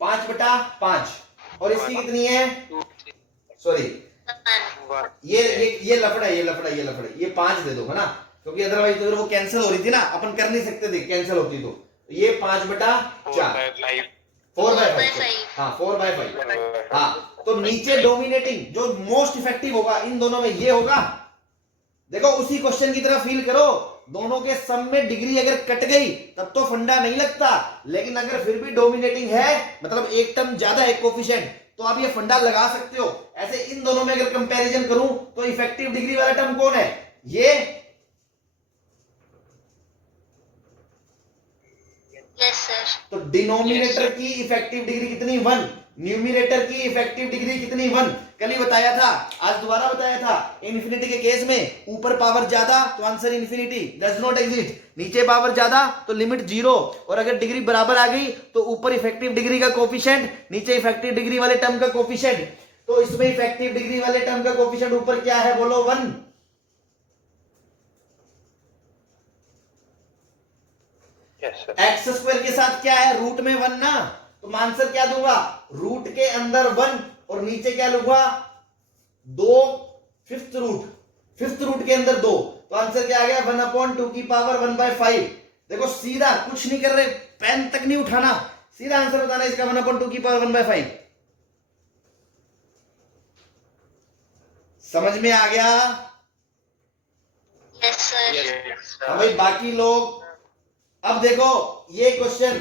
5/5, और इसकी कितनी है, सॉरी ये लफड़ा ये 5 दे दो है ना, क्योंकि अदरवाइज तो वो कैंसिल हो रही थी ना, अपन कर नहीं सकते थे कैंसिल होती तो ये 5/4 4/5, हाँ 4/5, हाँ। तो नीचे डोमिनेटिंग जो मोस्ट इफेक्टिव होगा इन दोनों में ये होगा। देखो उसी क्वेश्चन की तरह फील करो, दोनों के सम में डिग्री अगर कट गई तब तो फंडा नहीं लगता, लेकिन अगर फिर भी डोमिनेटिंग है मतलब एक टर्म ज्यादा है कोफिशिएंट, तो आप ये फंडा लगा सकते हो। ऐसे इन दोनों में अगर कंपैरिजन करूं तो इफेक्टिव डिग्री वाला टर्म कौन है, ये यस सर। तो डिनोमिनेटर की इफेक्टिव डिग्री कितनी 1, न्यूमिनेटर की इफेक्टिव डिग्री कितनी 1। कल ही बताया था, आज दोबारा बताया था, इन्फिनिटी के केस में ऊपर पावर ज्यादा तो answer infinity does not exist, नीचे पावर ज्यादा तो लिमिट 0, और अगर डिग्री बराबर आ गई तो ऊपर इफेक्टिव डिग्री का कोफिशिएंट, नीचे इफेक्टिव डिग्री वाले टर्म का कोफिशिएंट। तो इसमें इफेक्टिव डिग्री वाले टर्म का कोफिशिएंट ऊपर क्या है बोलो 1। एक्स स्क्वायर के साथ क्या है रूट में 1 ना, तो मैं आंसर क्या दूंगा रूट के अंदर 1 और नीचे क्या लूंगा 2 फिफ्थ रूट के अंदर 2, तो आंसर क्या आ गया 1/2 की पावर 1/5। देखो सीधा कुछ नहीं कर रहे, पेन तक नहीं उठाना, सीधा आंसर बताना इसका 1/2 की पावर 1/5। समझ में आ गया? Yes sir. अब भाई बाकी लोग अब देखो ये question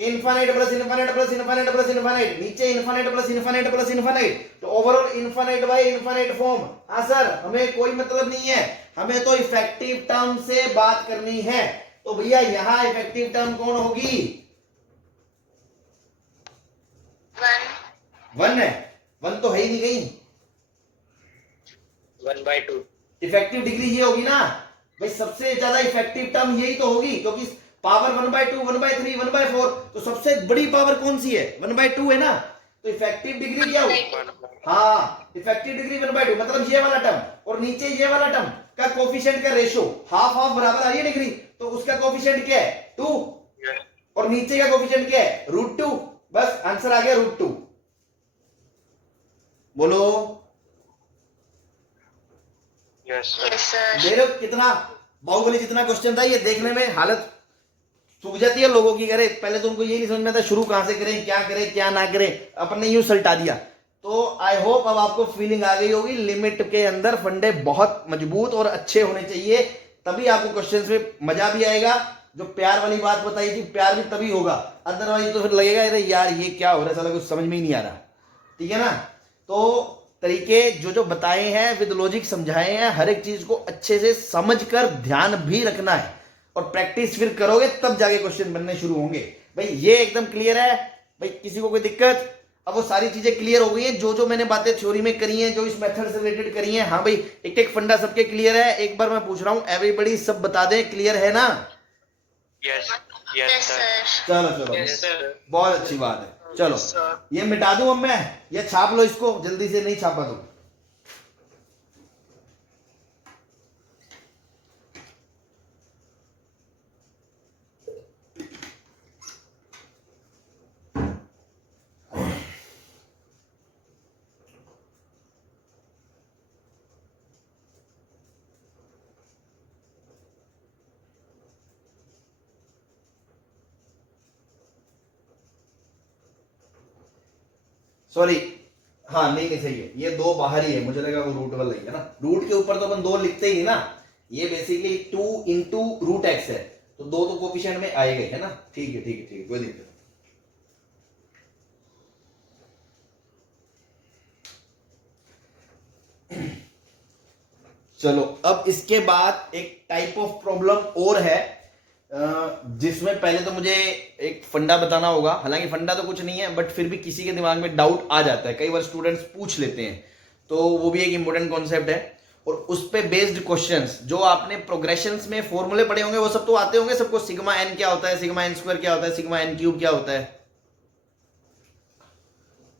infinite plus infinite plus infinite plus infinite, नीचे infinite plus infinite plus infinite, तो overall infinite by infinite form. हाँ सर हमें कोई मतलब नहीं है, हमें तो इफेक्टिव टर्म से बात करनी है। तो भैया यहां इफेक्टिव टर्म कौन होगी 1 है, 1 तो है ही नहीं कहीं, 1/2 इफेक्टिव डिग्री ये होगी ना भाई, सबसे ज्यादा इफेक्टिव टर्म यही तो होगी, क्योंकि पावर 1/2 1/3 1/4, तो सबसे बड़ी पावर कौन सी है 1/2 है ना, तो इफेक्टिव डिग्री क्या होगी? हाँ, इफेक्टिव डिग्री 1/2 मतलब ये वाला टर्म और नीचे ये वाला टर्म का कोफिशिएंट का रेशो हाफ हाफ बराबर आ रही है डिग्री, तो उसका कोफिशिएंट क्या है 2 और नीचे का कोफिशिएंट क्या है √2। बस आंसर आ गया √2। बोलो Yes, sir. दे रहे हो कितना बाहुबली जितना क्वेश्चन था। ये देखने में हालत सूख जाती है लोगों की, करे पहले तो उनको ये नहीं समझ में आता शुरू कहां से करें, क्या ना करें, अपन ने यूं सल्टा दिया। तो आई होप अब आपको फीलिंग आ गई होगी, लिमिट के अंदर फंडे बहुत मजबूत और अच्छे होने चाहिए, तभी आपको क्वेश्चंस में मजा भी आएगा। जो प्यार वाली बात बताई थी, प्यार भी तभी होगा, अदरवाइज तो फिर लगेगा अरे यार ये क्या हो रहा है, साला कुछ समझ में ही नहीं आ रहा। ठीक है ना? तो तरीके जो बताए हैं विद लॉजिक समझाए हैं, हर एक चीज को अच्छे से समझकर ध्यान भी रखना है और प्रैक्टिस फिर करोगे तब जाके क्वेश्चन बनने शुरू होंगे। भाई ये एकदम क्लियर है? भाई किसी को कोई दिक्कत? अब वो सारी चीजें क्लियर हो गई हैं, जो मैंने बातें थ्योरी में करी हैं, जो इस मेथड से रिलेटेड करी हैं। हाँ भाई एक एक फंडा सबके क्लियर है? एक बार मैं पूछ रहा हूं एवरीबॉडी, सब बता दें क्लियर है ना? Yes. Yes, sir. चलो चलो Yes, sir. बहुत अच्छी बात है। चलो Yes, sir. ये मिटा दूं अब मैं, या छाप लो इसको जल्दी से, नहीं छापा तो सॉरी, हाँ नहीं सही है, ये 2 बाहर ही है, मुझे लगा वो रूट वाला ही है ना। रूट के ऊपर तो अपन 2 लिखते ही नहीं ना, ये बेसिकली 2 इंटू √x है, तो 2 तो कोफिशिएंट में आएगा है ना। ठीक है ठीक है ठीक है, कोई दिक्कत नहीं। चलो अब इसके बाद एक टाइप ऑफ प्रॉब्लम और है, जिसमें पहले तो मुझे एक फंडा बताना होगा। हालांकि फंडा तो कुछ नहीं है, बट फिर भी किसी के दिमाग में डाउट आ जाता है, कई बार स्टूडेंट्स पूछ लेते हैं, तो वो भी एक इंपॉर्टेंट कॉन्सेप्ट है। और उस पे बेस्ड क्वेश्चंस जो आपने प्रोग्रेशंस में फॉर्मूले पढ़े होंगे वो सब तो आते होंगे सबको, सिग्मा एन क्या होता है, सिग्मा एन स्क्वायर क्या होता है, सिग्मा एन क्यूब क्या होता है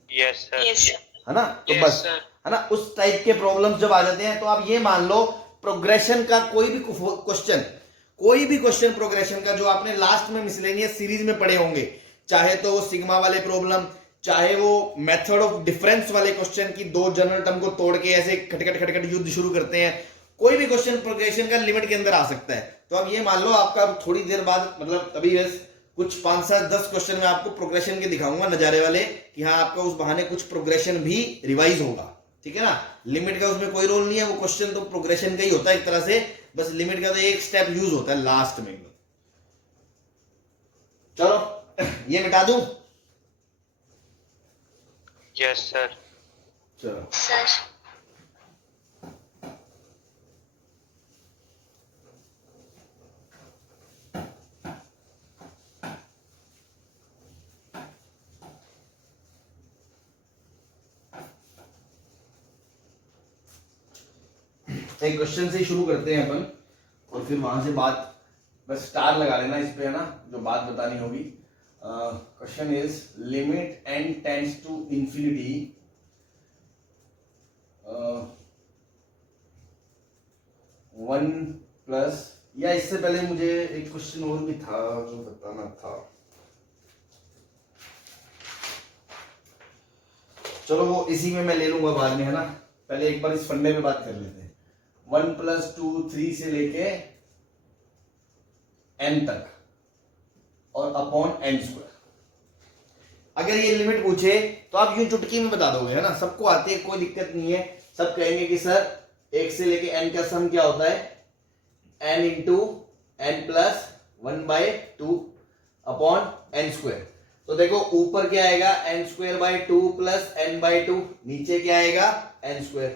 Yes, sir. Yes, sir. है ना? तो Yes, बस sir. है ना, उस टाइप के प्रॉब्लम्स जब आ जाते हैं तो आप ये मान लो प्रोग्रेशन का कोई भी क्वेश्चन प्रोग्रेशन का जो आपने लास्ट में मिसलेनियस सीरीज में पढ़े होंगे, चाहे तो वो सिग्मा वाले प्रॉब्लम, चाहे वो मेथड ऑफ डिफरेंस वाले क्वेश्चन की 2 जनरल टर्म को तोड़ के ऐसे खटखट युद्ध शुरू करते हैं, कोई भी क्वेश्चन प्रोग्रेशन का लिमिट के अंदर आ सकता है। तो अब ये मान लो आपका थोड़ी देर बाद, मतलब अभी बस कुछ 5 7 10 क्वेश्चन में आपको प्रोग्रेशन के दिखाऊंगा नजारे वाले, कि हाँ आपका उस बहाने कुछ प्रोग्रेशन भी रिवाइज होगा। ठीक है ना? लिमिट का उसमें कोई रोल नहीं है, वो क्वेश्चन तो प्रोग्रेशन का ही होता है एक तरह से, बस लिमिट का तो एक स्टेप यूज होता है लास्ट में। चलो ये मिटा दूं? Yes, sir. चलो Sir. एक क्वेश्चन से ही शुरू करते हैं अपन, और फिर वहां से बात, बस स्टार लगा लेना इस पे, है ना, जो बात बतानी होगी। Question is limit n tends to infinity 1 plus, या इससे पहले मुझे एक क्वेश्चन और भी था जो बताना था, चलो वो इसी में मैं ले लूंगा बाद में, है ना। पहले एक बार इस फंडे पे बात कर लेते हैं। 1 + 2 3 से लेके n तक और अपॉन n²। अगर ये लिमिट पूछे तो आप यूं चुटकी में बता दोगे, है ना, सबको आती है, कोई दिक्कत नहीं है। सब कहेंगे कि सर 1 से लेके n का सम क्या होता है, n into n plus 1/2 upon n²। तो देखो ऊपर क्या आएगा n²/2 प्लस n/2, नीचे क्या आएगा n²।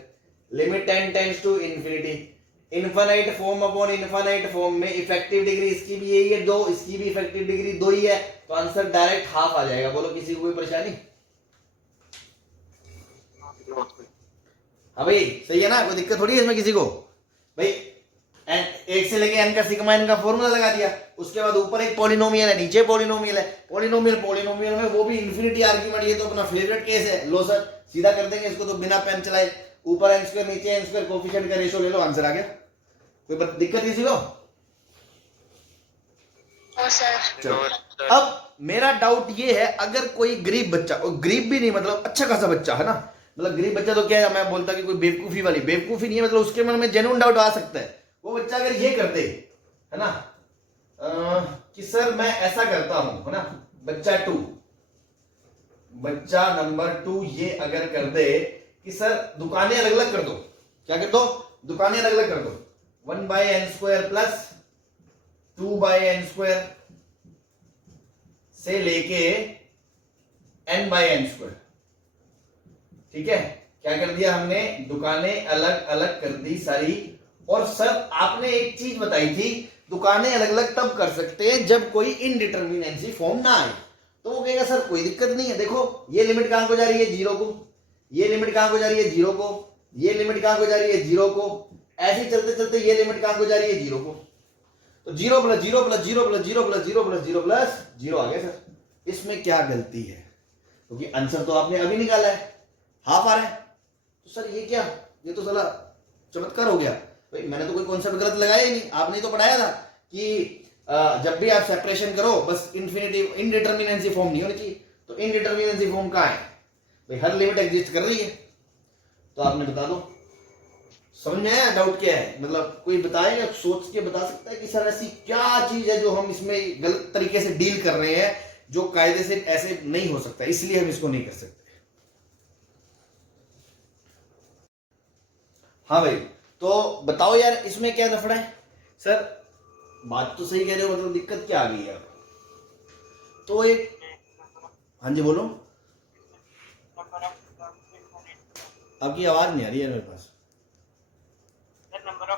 Limit n tends to infinity, infinite form upon infinite form में इफेक्टिव डिग्री इसकी भी यही है 2, इसकी भी इफेक्टिव डिग्री 2 ही है, तो आंसर डायरेक्ट हाफ आ जाएगा। बोलो किसी को कोई परेशानी? हाँ भाई सही है ना, कोई दिक्कत थोड़ी है इसमें किसी को? भाई एक से लेके एन का सिग्मा एन का फॉर्मूला लगा दिया, उसके बाद ऊपर एक पॉलिनोमियल है, नीचे पॉलिनोमियल है, पॉलिनोमियल में वो भी इन्फिनिटी आर्ग्यूमेंट, ये तो अपना फेवरेट केस है। लो सर सीधा कर देंगे इसको तो बिना पेन चलाए, ऊपर एन स्क्वायर नीचे एन स्क्वायर, कोफिशिएंट का रेशियो ले लो, आंसर आ गया। कोई दिक्कत किसी को? अब मेरा डाउट ये है, अगर कोई गरीब बच्चा, और गरीब भी नहीं मतलब अच्छा खासा बच्चा है ना, मतलब गरीब बच्चा तो क्या है, मैं बोलता कि कोई बेवकूफी वाली बेवकूफी नहीं है, मतलब उसके मन में जेन्युइन डाउट आ सकता है, वो बच्चा अगर ये कर दे है ना कि सर मैं ऐसा करता हूं है ना, बच्चा नंबर 2 ये अगर कर दे कि सर दुकानें अलग अलग कर दो, क्या कर दो, दुकानें अलग अलग कर दो, 1/n² प्लस 2/n² से लेके n/n², ठीक है, क्या कर दिया हमने, दुकानें अलग अलग कर दी सारी। और सर आपने एक चीज बताई थी, दुकानें अलग अलग तब कर सकते हैं जब कोई इनडिटर्मिनेंसी फॉर्म ना आए, तो वो कहेगा सर कोई दिक्कत नहीं है, देखो ये लिमिट कहां को जा रही है, 0 को, ये लिमिट कहां को जा रही है, 0 को, ये लिमिट कहां को जा रही है, 0 को, ऐसे चलते चलते ये लिमिट कहां को जा रही है, 0 को, तो 0 + 0 + 0 + 0 + 0 + 0 + 0 आ गया सर। इसमें क्या गलती है, क्योंकि आंसर तो आपने अभी निकाला है, हाफ आ रहा है, तो सर ये क्या, ये तो साला चमत्कार हो गया भाई, मैंने तो कोई कॉन्सेप्ट गलत लगाया ही नहीं, आपने तो पढ़ाया था कि जब भी आप सेपरेशन करो बस इन्फिनिटी इनडिटर्मिनेंसी फॉर्म नहीं होनी चाहिए, तो इनडिटर्मिनेंसी फॉर्म कहां है भाई, हर लिमिट एग्जिस्ट कर रही है, तो आपने बता दो, समझ में आया डाउट क्या है, मतलब कोई बताएगा, सोच के बता सकता है कि सर ऐसी क्या चीज है जो हम इसमें गलत तरीके से डील कर रहे हैं, जो कायदे से ऐसे नहीं हो सकता, इसलिए हम इसको नहीं कर सकते। हाँ भाई, तो बताओ यार इसमें क्या लफड़ा है, सर बात तो सही कह रहे हो, मतलब दिक्कत क्या आ गई है, तो एक, हाँ जी बोलो, आपकी आवाज नहीं आ रही है मेरे पास, नंबर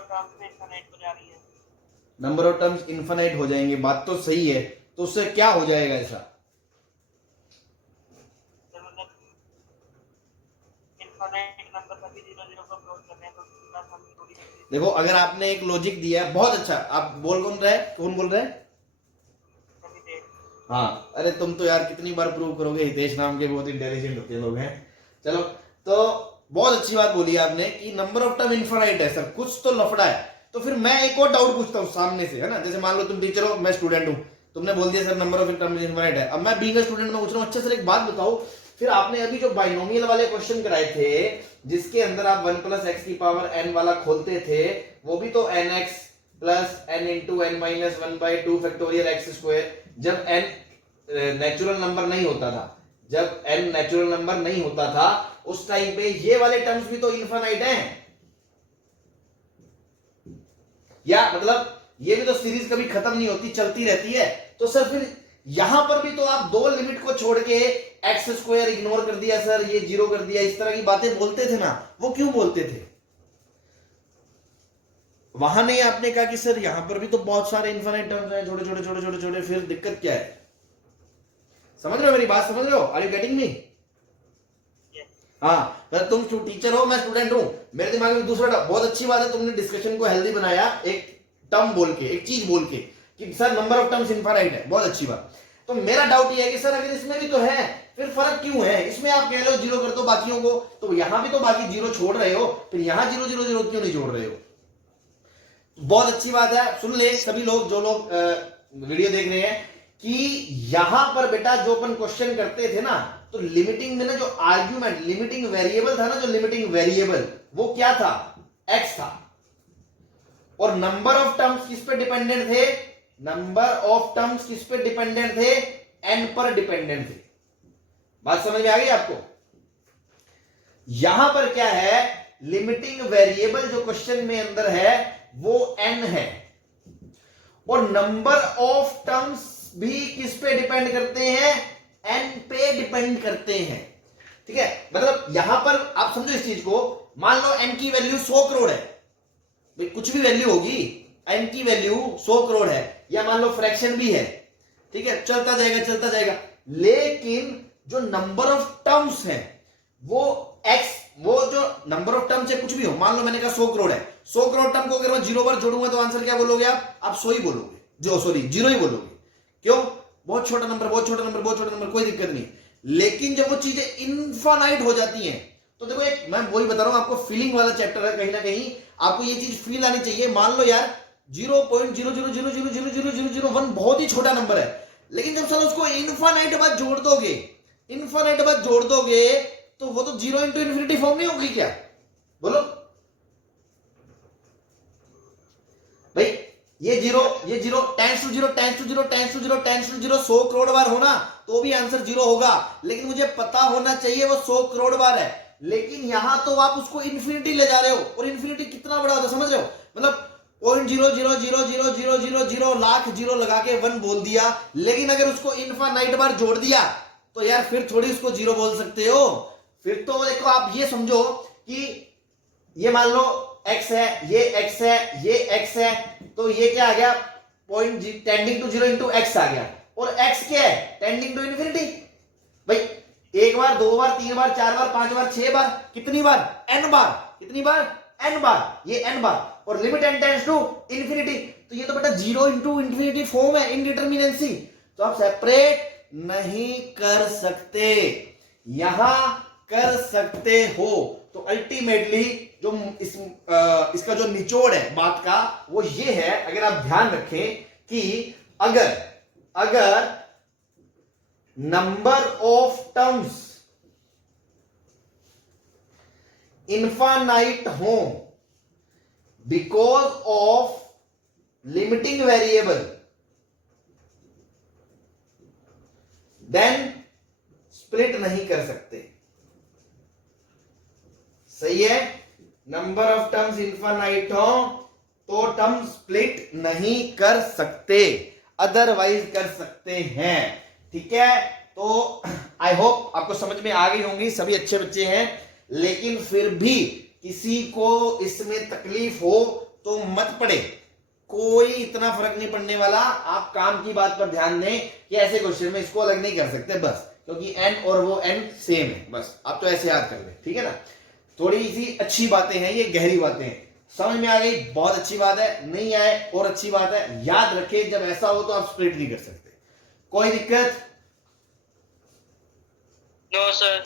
ऑफ टर्म्स इनफाइनाइट हो जाएंगे, बात तो सही है, तो उससे क्या हो जाएगा ऐसा, देखो अगर आपने एक लॉजिक दिया है, बहुत अच्छा, आप बोल कौन रहा है, कौन बोल रहा है, हाँ अरे तुम तो यार कितनी बार प्रूव करोगे, हितेश नाम के बहुत इंटेलिजेंट होते लोग हैं, चलो तो बहुत अच्छी बात बोली आपने कि नंबर ऑफ टर्म इनफाइनाइट है, सर कुछ तो लफड़ा है, तो फिर मैं एक और डाउट पूछता हूँ सामने से, है ना, जैसे मान लो तुम टीचर हो, मैं स्टूडेंट हूँ, तुमने बोल दिया sir number of term infinite है, अब मैं बीइंग अ स्टूडेंट में पूछ रहा हूँ, अच्छा सर एक बात बताओ, फिर आपने अभी जो बाइनोमियल वाले क्वेश्चन कराए थे, जिसके अंदर आप 1 + x⁻n वाला खोलते थे, वो भी तो nx + n × n - 1/2 factorial x², जब n नेचुरल नंबर नहीं होता था, जब n नेचुरल नंबर नहीं होता था, उस टाइम पे ये वाले टर्म्स भी तो इनफाइनाइट हैं, या मतलब ये भी तो सीरीज कभी खत्म नहीं होती, चलती रहती है, तो सर फिर यहां पर भी तो आप दो लिमिट को छोड़ के x² इग्नोर कर दिया सर, ये 0 कर दिया, इस तरह की बातें बोलते थे ना, वो क्यों बोलते थे, वहां नहीं आपने कहा कि सर यहां पर भी तो बहुत सारे इनफाइनाइट टर्म्स हैं, छोटे छोटे छोटे छोटे छोटे, फिर दिक्कत क्या है, समझ रहे हो मेरी बात, समझ रहे हो, आर यू गेटिंग मी, हाँ तुम टीचर हो, मैं स्टूडेंट हूं, मेरे दिमाग में दूसरा, बहुत अच्छी बात है तुमने डिस्कशन को हेल्दी बनाया, एक टर्म बोल के, एक चीज बोल के कि sir number of terms infinite है, बहुत अच्छी बात, तो मेरा डाउट ये है कि सर अगर इसमें भी तो है, फिर फर्क क्यों है, इसमें आप कह रहे हो 0 कर दो बाकियों को, तो यहां भी तो बाकी 0 छोड़ रहे हो, फिर यहां 0 0 0 क्यों नहीं जोड़ रहे हो, बहुत अच्छी बात है, सुन ले सभी लोग, जो लोग वीडियो देख रहे हैं, कि यहां पर बेटा जो अपन क्वेश्चन करते थे ना, तो लिमिटिंग में ना जो आर्ग्यूमेंट, लिमिटिंग वेरिएबल था ना, जो लिमिटिंग वेरिएबल वो क्या था, x था, और नंबर ऑफ टर्म्स किस पे डिपेंडेंट थे, नंबर ऑफ टर्म्स किस पे डिपेंडेंट थे, n पर डिपेंडेंट थे, बात समझ में आ गई आपको, यहां पर क्या है, लिमिटिंग वेरिएबल जो क्वेश्चन में अंदर है वो n है, और नंबर ऑफ टर्म्स भी किस पे डिपेंड करते हैं, n पे डिपेंड करते हैं, ठीक है, मतलब यहां पर आप समझो इस चीज को, मान लो n की वैल्यू 100 करोड़ है, भाई कुछ भी वैल्यू होगी, n की वैल्यू 100 करोड़ है, या मान लो फ्रैक्शन भी है, ठीक है, चलता जाएगा, लेकिन जो नंबर ऑफ टर्म्स है वो x वो जो नंबर ऑफ टर्म से कुछ भी हो, मान लो मैंने कहा 100 करोड़ है, 100 करोड़ टर्म को अगर मैं 0 बार जोड़ूंगा तो आंसर क्या बोलोगे आप 100 ही बोलोगे, जो सॉरी 0 ही बोलोगे। क्यों? बहुत छोटा नंबर, बहुत छोटा नंबर, बहुत छोटा नंबर, कोई दिक्कत नहीं। लेकिन जब वो चीजें इनफाइनाइट हो जाती हैं तो देखो, एक मैं वही बता रहा हूं आपको, फीलिंग वाला चैप्टर है, कहीं ना कहीं आपको ये चीज फील आनी चाहिए। मान लो यार 0.00000001 बहुत ही छोटा नंबर है, लेकिन जब सर उसको इनफाइनाइट बाद जोड़ दोगे, इनफाइनाइट बाद जोड़ दोगे तो वो तो 0 इंटू इन्फिनिटी फॉर्म नहीं होगी क्या? बोलो भाई, ये zero tends to zero 100 crore बार होना तो भी आंसर 0 होगा, लेकिन मुझे पता होना चाहिए वो 100 करोड़ बार है। लेकिन यहां तो आप उसको इन्फिनिटी ले जा रहे हो, और इन्फिनिटी कितना बड़ा होता है समझ रहे हो? मतलब 0.000000 लाख जीरो लगा के 1 बोल दिया, लेकिन अगर उसको इनफाइनाइट बार जोड़ दिया तो यार फिर थोड़ी उसको 0 बोल सकते हो। फिर तो देखो आप ये समझो कि ये मान लो x है, ये x है, ये x है, तो ये क्या आ गया? Point tending to 0 into x आ गया, और x क्या है? Tending to infinity. भाई 1 बार, 2 बार, 3 बार, 4 बार, 5 बार, 6 बार, कितनी बार? n बार। कितनी बार? n बार, ये n बार, और limit n tends to infinity, तो ये तो बेटा 0 इंटू इन्फिनिटी फॉर्म है, इनडिटर्मिनेंसी, तो आप सेपरेट नहीं कर सकते, यहां कर सकते हो। तो अल्टीमेटली जो इसका जो निचोड़ है बात का वो ये है, अगर आप ध्यान रखें कि अगर नंबर ऑफ टर्म्स इनफाइनाइट हो because of limiting variable, then split नहीं कर सकते। सही है? नंबर ऑफ टर्म्स इनफाइनाइट हो तो टर्म स्प्लिट नहीं कर सकते, अदरवाइज कर सकते हैं। ठीक है? तो आई होप आपको समझ में आ गई होंगी, सभी अच्छे बच्चे हैं, लेकिन फिर भी किसी को इसमें तकलीफ हो तो मत पड़े, कोई इतना फर्क नहीं पड़ने वाला। आप काम की बात पर ध्यान दें कि ऐसे क्वेश्चन में इसको अलग नहीं कर सकते बस, क्योंकि n और वो n सेम है, बस आप तो ऐसे याद कर ले। ठीक है ना? थोड़ी सी अच्छी बातें हैं, ये गहरी बातें हैं, समझ में आ गई बहुत अच्छी बात है, नहीं आए और अच्छी बात है। याद रखें जब ऐसा हो तो आप स्प्लिट नहीं कर सकते। कोई दिक्कत? No sir.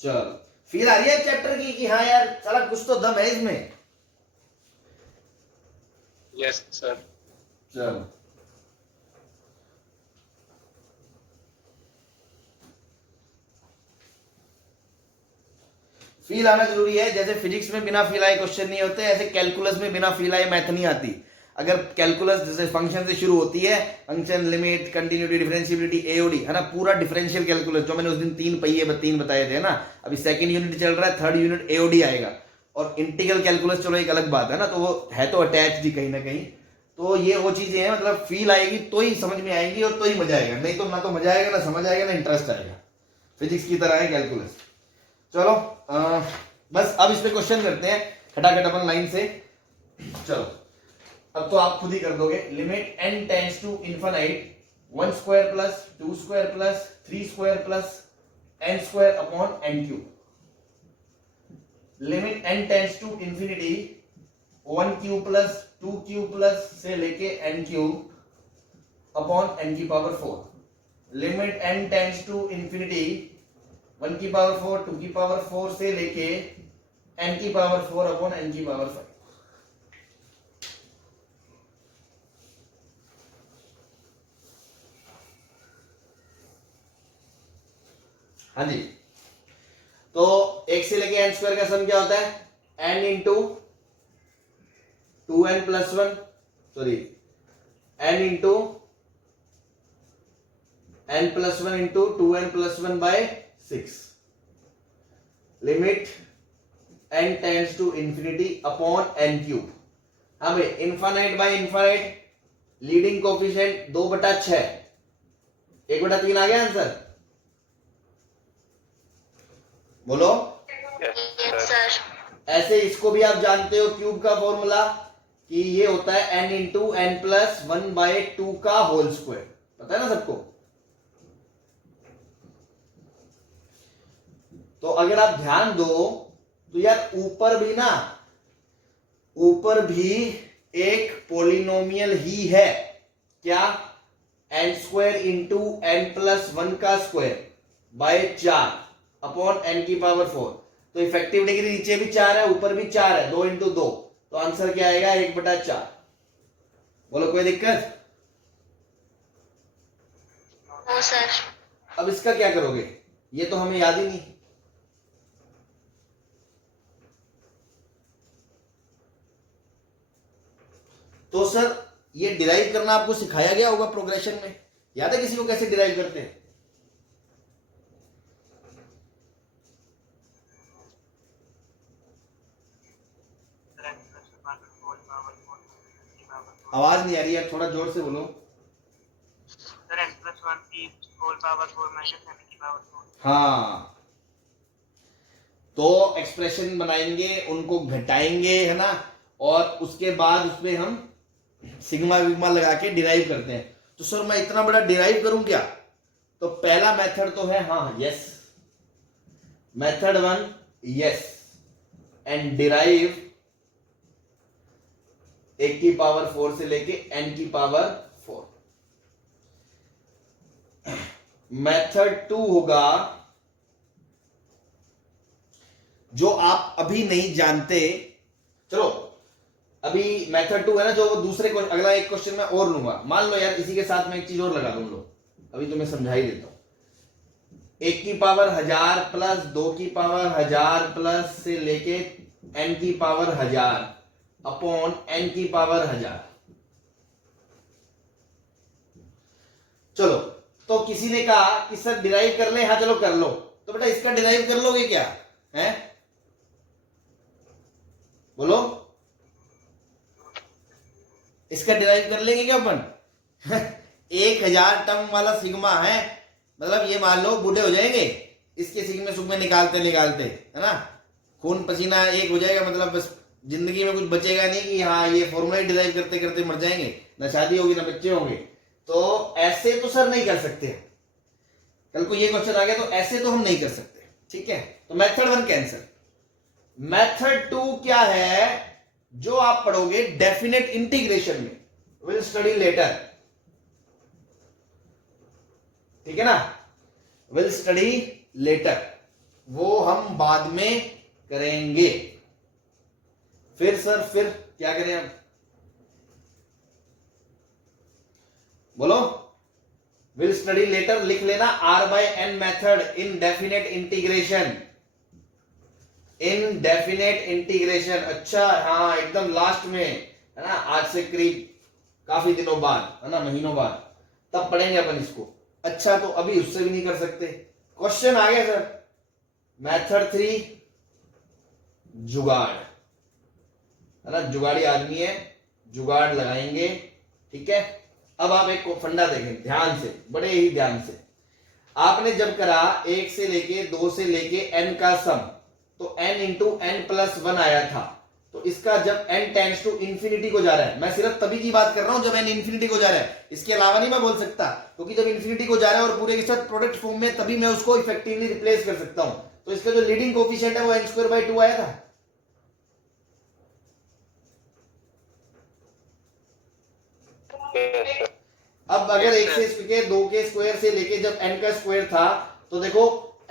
चलो, फील आ रही है चैप्टर की कि हाँ यार चला कुछ तो दम है इसमें? Yes sir. चलो, फील आना जरूरी है। जैसे फिजिक्स में बिना फील आए क्वेश्चन नहीं होते, ऐसे कैलकुलस में बिना फील आए मैथ नहीं आती। अगर कैलकुलस जैसे फंक्शन से शुरू होती है, function, limit, continuity, differentiability, AOD, है ना, पूरा डिफरेंशियल कैलकुलस जो मैंने उस दिन 3 पहिए 3 बताए थे ना, अभी सेकंड यूनिट चल रहा है, थर्ड यूनिट एओडी आएगा, और इंटीग्रल कैलकुलस चलो एक अलग बात है ना, तो वो है तो अटैच ही कहीं ना कहीं। तो ये वो चीजें हैं, मतलब फील आएगी तो ही समझ में आएंगी और तो ही मजा आएगा, नहीं तो ना तो मजा आएगा ना समझ आएगा ना इंटरेस्ट आएगा। फिजिक्स की तरह है कैलकुलस। चलो बस अब इस पे क्वेश्चन करते हैं खटाखट अपन लाइन से। चलो अब तो आप खुद ही कर दोगे। Limit n tends to infinite 1 square plus 2 square plus 3 square plus n square upon n cube. Limit n tends to infinity 1 cube plus 2 cube plus से लेके n क्यूब अपॉन n की power 4। Limit n tends to infinity 1 की पावर 4 2 की पावर 4 से लेके n की पावर 4 अपॉन n की पावर 5। हाँ जी, तो 1 से लेके n स्क्वायर का सम क्या होता है? n into 2n plus 1, sorry n into n plus 1 into 2n plus 1 by 6। Limit n tends to infinity upon n cube. हाँ भाई, infinite by infinite, leading coefficient 2/6, 1/3 आ गया आंसर। बोलो। Yes sir. ऐसे इसको भी आप जानते हो, क्यूब का फॉर्मूला कि ये होता है n इंटू n प्लस 1/2 का होल स्क्वायर, पता है ना सबको? तो अगर आप ध्यान दो तो यार ऊपर भी एक पोलिनोमियल ही है, क्या? n square into n plus 1 का स्क्वायर बाय 4 अपॉन n की पावर 4। तो इफेक्टिव डिग्री नीचे भी 4 है, ऊपर भी 4 है, 2 इंटू 2, तो आंसर क्या आएगा? 1/4। बोलो कोई दिक्कत? No sir. अब इसका क्या करोगे? ये तो हमें याद ही नहीं। तो सर ये डिराइव करना आपको सिखाया गया होगा प्रोग्रेशन में, याद है किसी को कैसे डिराइव करते हैं? आवाज नहीं आ रही है, थोड़ा जोर से बोलो। हाँ, तो एक्सप्रेशन बनाएंगे, उनको घटाएंगे, है ना, और उसके बाद उसमें हम सिग्मा विग्मा लगा के डिराइव करते हैं। तो सर मैं इतना बड़ा डिराइव करूं क्या? तो पहला मेथड तो है, हाँ yes, method 1 yes, and derive 1 की पावर 4 से लेके n की पावर 4। मेथड 2 होगा जो आप अभी नहीं जानते। चलो अभी मेथड 2 है ना, जो वो दूसरे को अगला एक क्वेश्चन में और लूंगा। मान लो यार इसी के साथ में एक चीज और लगा दूं, लो अभी तुम्हें समझा ही देता हूं। 1 की पावर 1000 प्लस 2 की पावर 1000 प्लस से लेके n की पावर 1000 अपॉन n की पावर 1000। चलो, तो किसी ने कहा कि सर डिराइव कर ले, हाँ चलो कर लो। तो बेटा इसका डिराइव कर लोगे क्या? है बोलो, इसका डिराइव कर लेंगे क्या अपन? 1000 टर्म वाला सिग्मा है, मतलब ये मान लो बूढ़े हो जाएंगे इसके सिग्मे सुग्मे निकालते निकालते, है ना, खून पसीना एक हो जाएगा, मतलब बस जिंदगी में कुछ बचेगा नहीं कि हाँ ये फॉर्मूला ही डिराइव करते करते मर जाएंगे, ना शादी होगी ना बच्चे होंगे। तो ऐसे तो सर नहीं कर सकते, कल को ये क्वेश्चन आ गया तो ऐसे तो हम नहीं कर सकते, ठीक है। तो मेथड 1 कैंसिल। मेथड 2 क्या है जो आप पढ़ोगे डेफिनेट इंटीग्रेशन में, विल स्टडी लेटर, ठीक है ना, विल स्टडी लेटर, वो हम बाद में करेंगे। फिर सर फिर क्या करें हम? बोलो, विल स्टडी लेटर लिख लेना, R/N method in definite integration, indefinite integration. अच्छा हाँ, एकदम लास्ट में, है ना, आज से करीब काफी दिनों बाद, है ना, महीनों बाद, तब पढ़ेंगे अपन इसको। अच्छा, तो अभी उससे भी नहीं कर सकते। क्वेश्चन आ गया सर, मेथड 3 जुगाड़, है ना, जुगाड़ी आदमी है, जुगाड़ लगाएंगे, ठीक है। अब आप एक फंडा देखें ध्यान से, बड़े ही ध्यान से। आपने जब करा 1 से लेके 2 से लेके n का सम, तो n इंटू n प्लस 1 आया था। तो इसका जब n टेंड्स टू इंफिनिटी को जा रहा है, मैं सिर्फ तभी की बात कर रहा हूं जब n इंफिनिटी को जा रहा है, इसके अलावा नहीं मैं बोल सकता, क्योंकि जब इंफिनिटी को जा रहा है और पूरे के साथ प्रोडक्ट फॉर्म में, तभी मैं उसको इफेक्टिवली रिप्लेस कर सकता हूं। तो इसका जो लीडिंग कोफिशिएंट है वो n²/2 आया था। अब अगर 1 से लेके 2 के स्क्वायर से लेके जब n का स्क्वायर था, तो देखो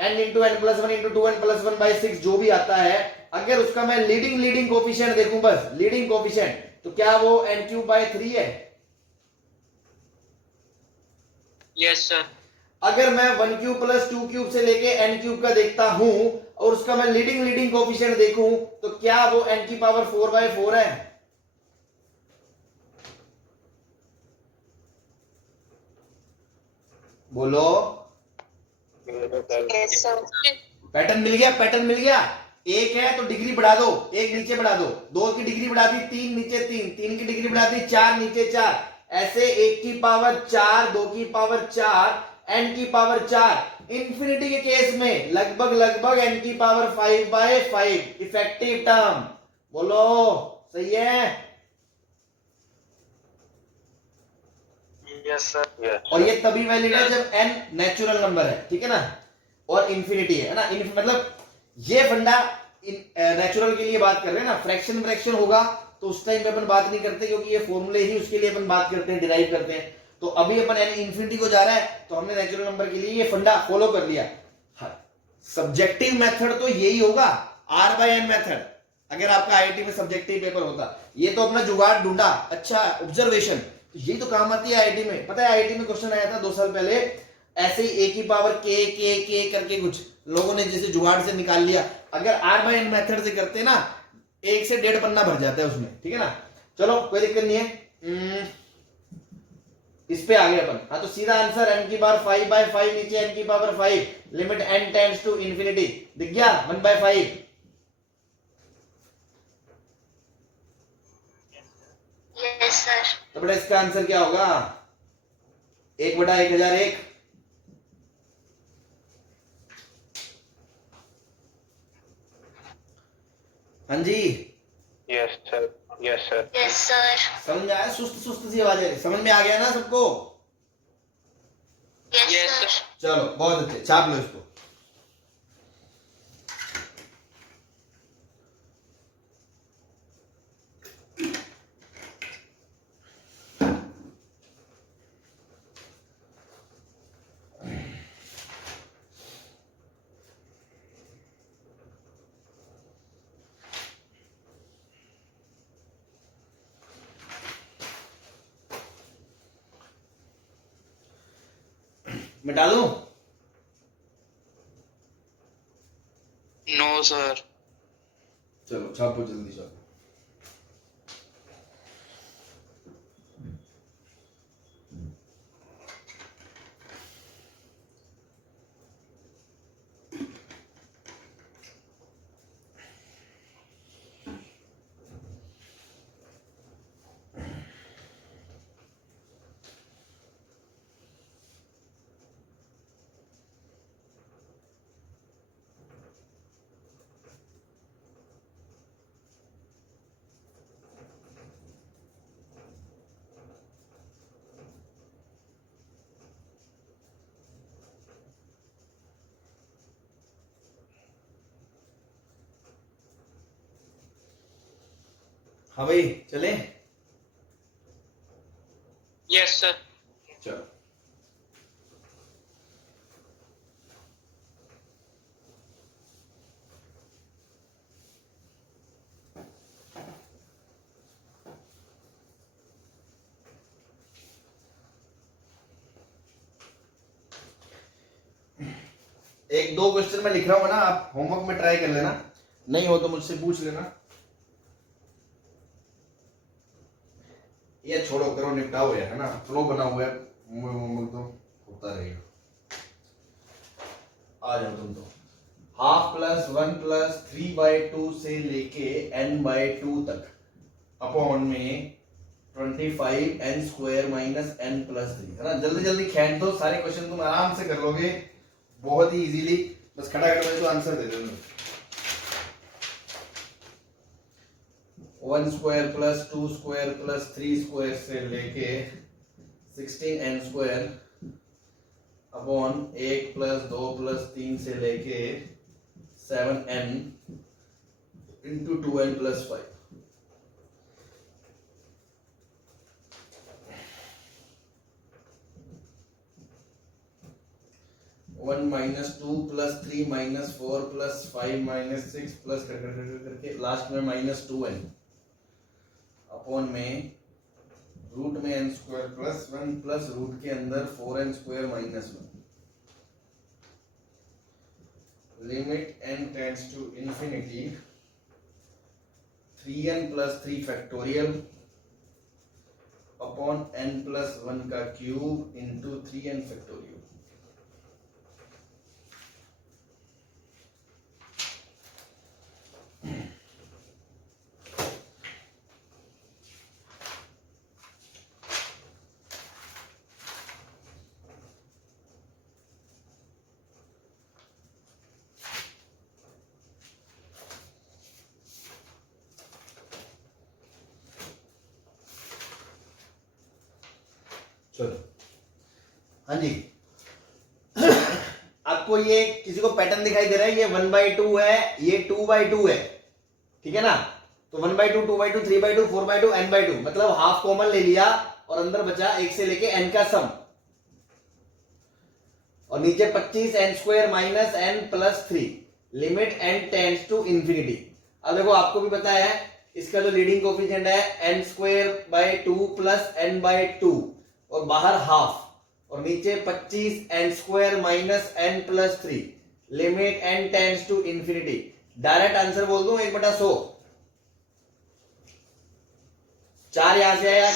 n into n plus 1 into 2n plus 1/6 जो भी आता है, अगर उसका मैं लीडिंग कोफिशिएंट देखूं, बस लीडिंग कोफिशिएंट, तो क्या वो n³/3 है? Yes sir. अगर मैं 1³ प्लस 2³ से लेके n³ का देखता हूं और उसका मैं लीडिंग कोफिशिएंट देखूं, तो क्या वो n की पावर 4/4 है? बोलो। पैटर्न मिल गया, पैटर्न मिल गया। 1 है तो डिग्री बढ़ा दो, 1 नीचे बढ़ा दो, 2 की डिग्री बढ़ा दी, 3 नीचे 3, 3 की डिग्री बढ़ा दी, 4 नीचे 4, ऐसे 1 की पावर 4, 2 की पावर 4, n की पावर 4। इंफिनिटी के केस में लगभग n की पावर 5/5 इफेक्टिव टर्म। बोलो सही है? Yes sir. और ये तभी वैलिड है जब n नेचुरल नंबर है, ठीक है ना, और इंफिनिटी है ना, मतलब ये फंडा नेचुरल के लिए बात कर रहे हैं ना, फ्रैक्शन फ्रैक्शन होगा तो उस टाइम पे अपन बात नहीं करते, क्योंकि ये फॉर्मूले ही उसके लिए अपन बात करते हैं, डिराइव करते हैं। तो अभी अपन यानी इन्फिनिटी को जा रहा है तो हमने नेचुरल नंबर के लिए ये फंडा फॉलो कर लिया। सब्जेक्टिव मेथड तो यही होगा, आर बाय एन मेथड। अगर आपका आईआईटी में सब्जेक्टिव पेपर होता, ये तो अपना जुगाड़ ढूंढा, अच्छा ऑब्जर्वेशन, तो यही तो काम आती है आईआईटी में। पता है आईआईटी में क्वेश्चन आया था 2 साल पहले, ऐसे ही ए की पावर के करके कुछ लोगों ने जैसे जुगाड़ से निकाल लिया। अगर आर बाय एन मेथड से करते ना, 1 से 1.5 पन्ना भर जाता है उसमें, ठीक है ना। चलो कोई दिक्कत नहीं है, इस पे आ गए अपन। हाँ तो सीधा आंसर n की पावर 5/5, नीचे n की power 5, limit n tends to infinity, दिख गया 1/5। Yes sir. तो बेटा इसका आंसर क्या होगा, 1/1001। हाँ जी, yes sir. Yes sir. Yes sir. समझ में आया, सुस्त सुस्त सी आवाज है, समझ में आ गया ना सबको। Yes sir. चलो बहुत अच्छे, छाप लो इसको। मिटा दूं? No sir. चलो छापो जल्दी छापो। हाँ भाई चले। Yes sir. चलो एक दो क्वेश्चन मैं लिख रहा हूं ना, आप होमवर्क में ट्राई कर लेना, नहीं हो तो मुझसे पूछ लेना। ये छोड़ो करो निपटाओ यार, है ना, फ्लो बना हुआ है, होमवर्क तो होता रहेगा। आ जाओ तुम तो। 1/2 से लेके n/2 तक अपॉन में 25n² माइनस n+3, है ना। जल्दी जल्दी खेल दो, सारे क्वेश्चन तुम आराम से कर लोगे, बहुत ही इजीली। बस खटाखट में तो आंसर दे देना। 1² + 2² + 3² से लेके 16n² अपॉन 1 + 2 + 3 से लेके 7n into 2n + 5। One -2 + 3 -4 + 5 -6 plus करके लास्ट में -2n अपॉन में रूट में n² + 1 प्लस रूट के अंदर 4n² - 1 limit n tends to infinity 3n + 3 factorial upon n + 1 का क्यूब इंटू 3n फैक्टोरियल। चलो हाँ जी, अब आपको ये किसी को पैटर्न दिखाई दे रहा है, ये 1/2 है, ये 2/2 है, ठीक है ना। तो 1/2, 2/2, 3/2, 4/2, n/2, मतलब हाफ कॉमन ले लिया और अंदर बचा 1 से लेके n का सम, और नीचे 25 n² minus n plus 3 limit n tends to infinity. अब देखो आपको भी पता है इसका जो लीडिंग कोफिशिएंट है n²/2 प्लस n/2 और बाहर हाफ, और नीचे 25 n² minus n plus 3 limit n tends to infinity. Direct answer बोल दूं 1/100। 4 यहां से आया,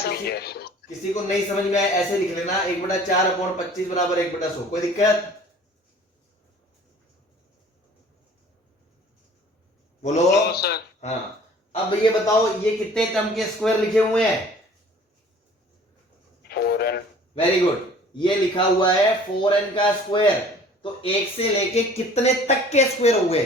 किसी को नहीं समझ में आया ऐसे लिख लेना 1/4/25 बराबर 1/100। कोई दिक्कत? बोलो। सर। हाँ, अब ये बताओ ये कितने टर्म के स्क्वायर लिखे हुए हैं? 4n। वेरी गुड, ये लिखा हुआ है 4n का स्क्वायर। तो 1 से लेके कितने तक के स्क्वायर हो गए?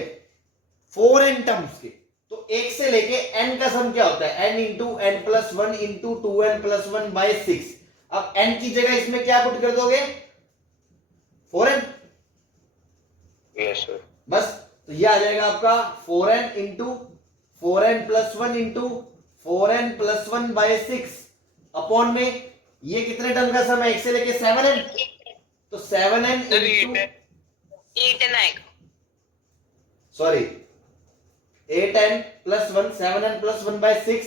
4n टर्म्स के। तो 1 से लेके n का सम क्या होता है? n into n plus 1 into 2n plus 1/6। अब n की जगह इसमें क्या पुट कर दोगे? 4n। Yes sir. बस, तो ये आ जाएगा आपका 4n into 4n plus 1 into 4n plus 1/6 upon में ये कितने टर्म का सम है? 1 से लेके 7n। तो 7n इंटू 8n आएगा, sorry 8n plus 1, 7n plus 1/6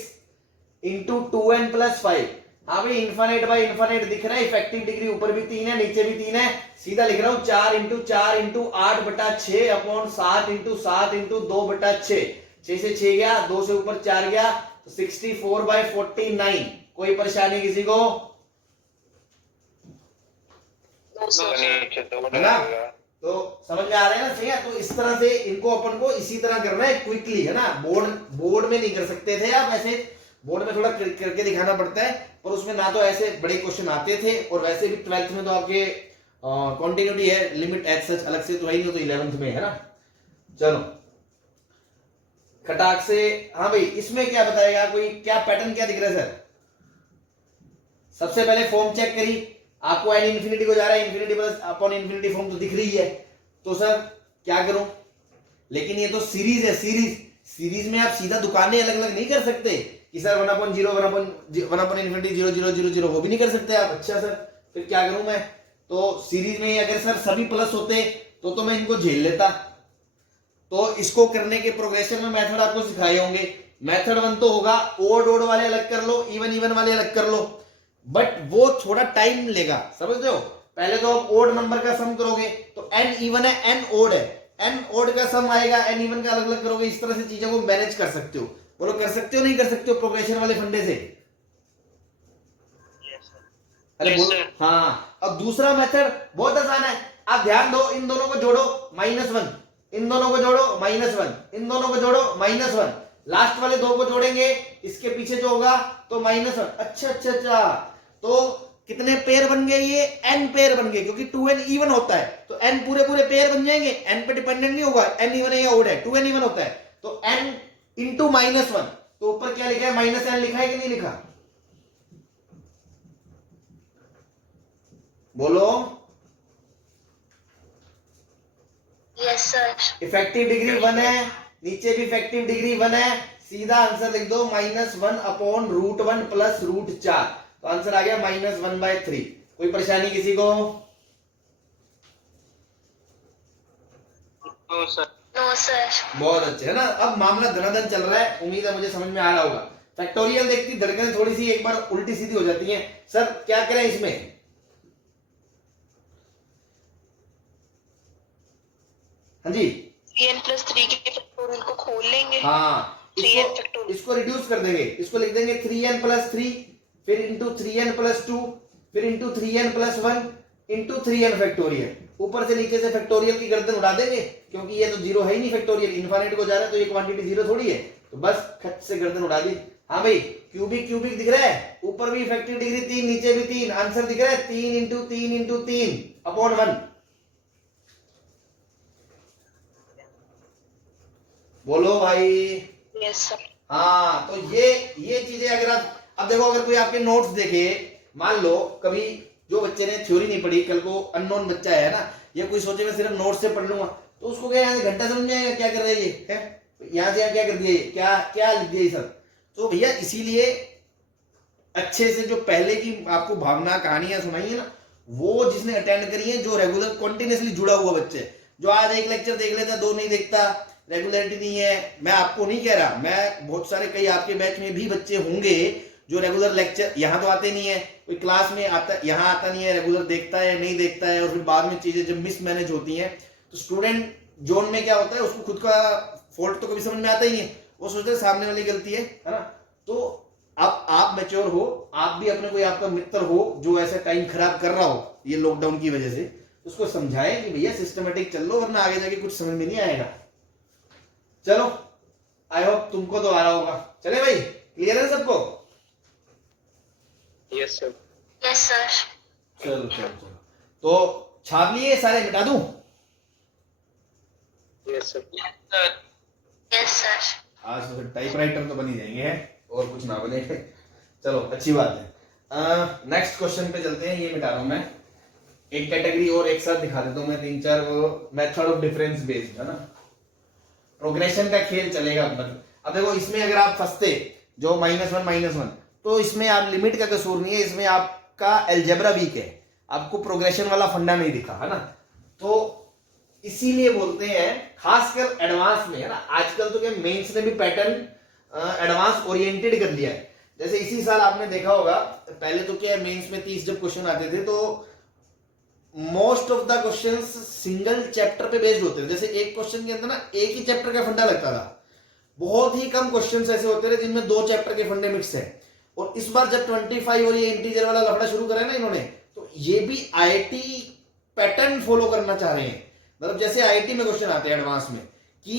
into 2n plus 5। हाँ भाई, इन्फानेट बाय इन्फानेट दिख रहा है, इफेक्टिव डिग्री ऊपर भी 3 है नीचे भी 3 है। सीधा लिख रहा हूं 4 into 4 into 8/6 upon 7 into 7 into 2/6। 6 से 6 गया, 2 से ऊपर 4 गया, तो 64/49। कोई परेशानी किसी को? है ना? तो समझ में आ रहा है ना? सही है। तो इस तरह से इनको अपन को इसी तरह करना है क्विकली, है ना। बोर्ड में नहीं कर सकते थे आप ऐसे, बोर्ड में थोड़ा करके दिखाना पड़ता है, और उसमें ना तो ऐसे बड़े क्वेश्चन आते थे, और वैसे भी 12th में तो आपके कॉन्टिन्यूटी है, लिमिट एज सच अलग से तो है ही नहीं, तो 11th में है ना। चलो खटाक से, हाँ भाई इसमें क्या बताएगा कोई? क्या पैटर्न क्या दिख रहा है सर? सबसे पहले फॉर्म चेक करी, आपको n इंफिनिटी को जा रहा है, infinity plus upon infinity form तो दिख रही है। तो सर क्या करूं? लेकिन ये तो सीरीज है, सीरीज में आप सीधा दुकानें अलग अलग नहीं कर सकते कि सर 1/0 1/इंफिनिटी 0 0 0 0, वो भी नहीं कर सकते आप। अच्छा सर फिर क्या करूं मैं? तो सीरीज में अगर सर सभी प्लस होते तो मैं इनको झेल लेता। तो इसको करने के प्रोग्रेशन में मेथड आपको सिखाए होंगे। मेथड 1 तो होगा ओड वाले अलग कर लो, इवन वाले अलग कर लो, बट वो थोड़ा टाइम लेगा, समझ रहे हो। पहले तो आप ओड नंबर का सम करोगे, तो n इवन है n ओड है, n ओड का सम आएगा, n इवन का अलग अलग करोगे। इस तरह से चीजों को मैनेज कर सकते हो। बोलो कर सकते हो नहीं कर सकते हो प्रोग्रेशन वाले फंडे से? अरे बोलो हाँ। अब दूसरा मेथड बहुत आसान है, आप ध्यान दो, इन दोनों को जोड़ो -1, इन दोनों को जोड़ो -1, इन दोनों को जोड़ो -1, लास्ट वाले दो को जोड़ेंगे, इसके पीछे जो होगा तो -1। अच्छा, तो कितने पेयर बन गए? ये n पेयर बन गए, क्योंकि 2n इवन होता है, तो n पूरे पेयर बन जाएंगे, n पे डिपेंडेंट नहीं होगा, n इवन है या ओड है, 2n इवन होता है, तो n इंटू -1। तो ऊपर क्या लिखा है? -n लिखा है कि नहीं लिखा? बोलो। Yes sir. इफेक्टिव डिग्री 1 है, नीचे भी इफेक्टिव डिग्री 1 है, सीधा आंसर लिख दो -1 अपॉन √1 प्लस √4। तो आंसर आ गया -1/3। कोई परेशानी किसी को? No sir. No sir. बहुत अच्छे, है ना। अब मामला धनाधन चल रहा है, उम्मीद है मुझे समझ में आ रहा होगा। फैक्टोरियल देखती धड़कन थोड़ी सी एक बार उल्टी सीधी हो जाती है। सर क्या करें इसमें? हाँ जी, 3n प्लस 3 के फैक्टोरियल को खोल लेंगे। हाँ, इसको रिड्यूस कर देंगे, इसको लिख देंगे 3n प्लस 3, फिर इंटू 3n प्लस 2, फिर into 3n plus 1 into 3n factorial. ऊपर से नीचे से फैक्टोरियल की गर्दन उड़ा देंगे, क्योंकि ये तो जीरो है ही नहीं, फैक्टोरियल इनफाइनाइट को जा रहा है, तो ये क्वांटिटी जीरो थोड़ी है, तो बस खट से गर्दन उड़ा दी। हाँ भाई, क्यूबिक दिख रहा है, ऊपर भी इफेक्टिव डिग्री 3, नीचे भी 3, आंसर दिख रहा है 3 इंटू 3 इंटू 3 अपॉन 1। बोलो भाई। Yes sir. हाँ, तो ये चीजें अगर आप, अब देखो अगर कोई आपके नोट्स देखे, मान लो कभी जो बच्चे ने थ्योरी नहीं पढ़ी, कल को अननोन बच्चा है ना, या कोई सोचे मैं सिर्फ नोट से पढ़ लूंगा, तो उसको क्या यहाँ से घंटा समझ में आएगा क्या कर रहे हैं ये है, यहाँ से यहाँ क्या कर दिया ये, क्या क्या लिख दिया ये सब। तो भैया इसीलिए अच्छे से जो पहले की आपको भावना कहानियां सुनाई है ना, वो जिसने अटेंड करी है, जो रेगुलर कॉन्टिन्यूसली जुड़ा हुआ बच्चे, जो आज एक लेक्चर देख लेता, दो नहीं देखता, रेगुलरिटी नहीं है, मैं आपको नहीं कह रहा, मैं बहुत सारे कई आपके बैच में भी बच्चे होंगे जो रेगुलर लेक्चर यहाँ तो आते नहीं है, कोई क्लास में आता यहाँ आता नहीं है, रेगुलर देखता है नहीं देखता है, और फिर बाद में चीजें जब मिसमैनेज होती हैं तो स्टूडेंट जोन में क्या होता है, उसको खुद का फॉल्ट तो कभी समझ में आता ही नहीं है, वो सोचते हैं सामने वाली गलती है ना। तो अब आप मैच्योर हो, आप भी अपने कोई आपका मित्र हो जो ऐसा टाइम खराब कर रहा हो ये लॉकडाउन की वजह से, उसको समझाएं कि भैया सिस्टमेटिक चल लो, वरना आगे जाके कुछ समझ में नहीं आएगा। चलो आई होप तुमको तो आ रहा होगा। चले भाई, क्लियर है सबको? Yes sir. Yes sir. चलो चलो चलो, तो छाप लिए सारे, मिटा दूं? Yes sir. Yes sir. आज तो फिर टाइपराइटर तो बन ही जाएंगे हैं, और कुछ ना बने। चलो अच्छी बात है। नेक्स्ट क्वेश्चन पे चलते हैं। ये मिटा रहा हूं मैं, एक कैटेगरी और एक साथ दिखा देता हूं मैं, 3-4 वो मेथड ऑफ डिफरेंस बेस्ड है ना, प्रोग्रेशन का खेल चलेगा। अब देखो इसमें अगर आप फंसते जो -1 तो इसमें आप लिमिट का कसूर नहीं है, इसमें आपका अलजेब्रा वीक है, आपको प्रोग्रेशन वाला फंडा नहीं दिखा है ना। तो इसीलिए बोलते हैं खासकर एडवांस में है ना, आजकल तो क्या मेंस ने भी पैटर्न एडवांस ओरिएंटेड कर दिया है। जैसे इसी साल आपने देखा होगा, पहले तो क्या मेंस में 30 जब क्वेश्चन आते थे तो most of the questions single chapter पे बेस्ड होते थे। जैसे एक क्वेश्चन के अंदर ना एक ही चैप्टर का फंडा लगता था, बहुत ही कम क्वेश्चंस ऐसे होते थे जिनमें 2 चैप्टर के फंडे मिक्स है। और इस बार जब 25 और ये इंटीजर वाला लफड़ा शुरू करा है ना इन्होंने, तो ये भी आईआईटी पैटर्न फॉलो करना चाह रहे हैं। मतलब जैसे आईआईटी में क्वेश्चन आते हैं एडवांस में कि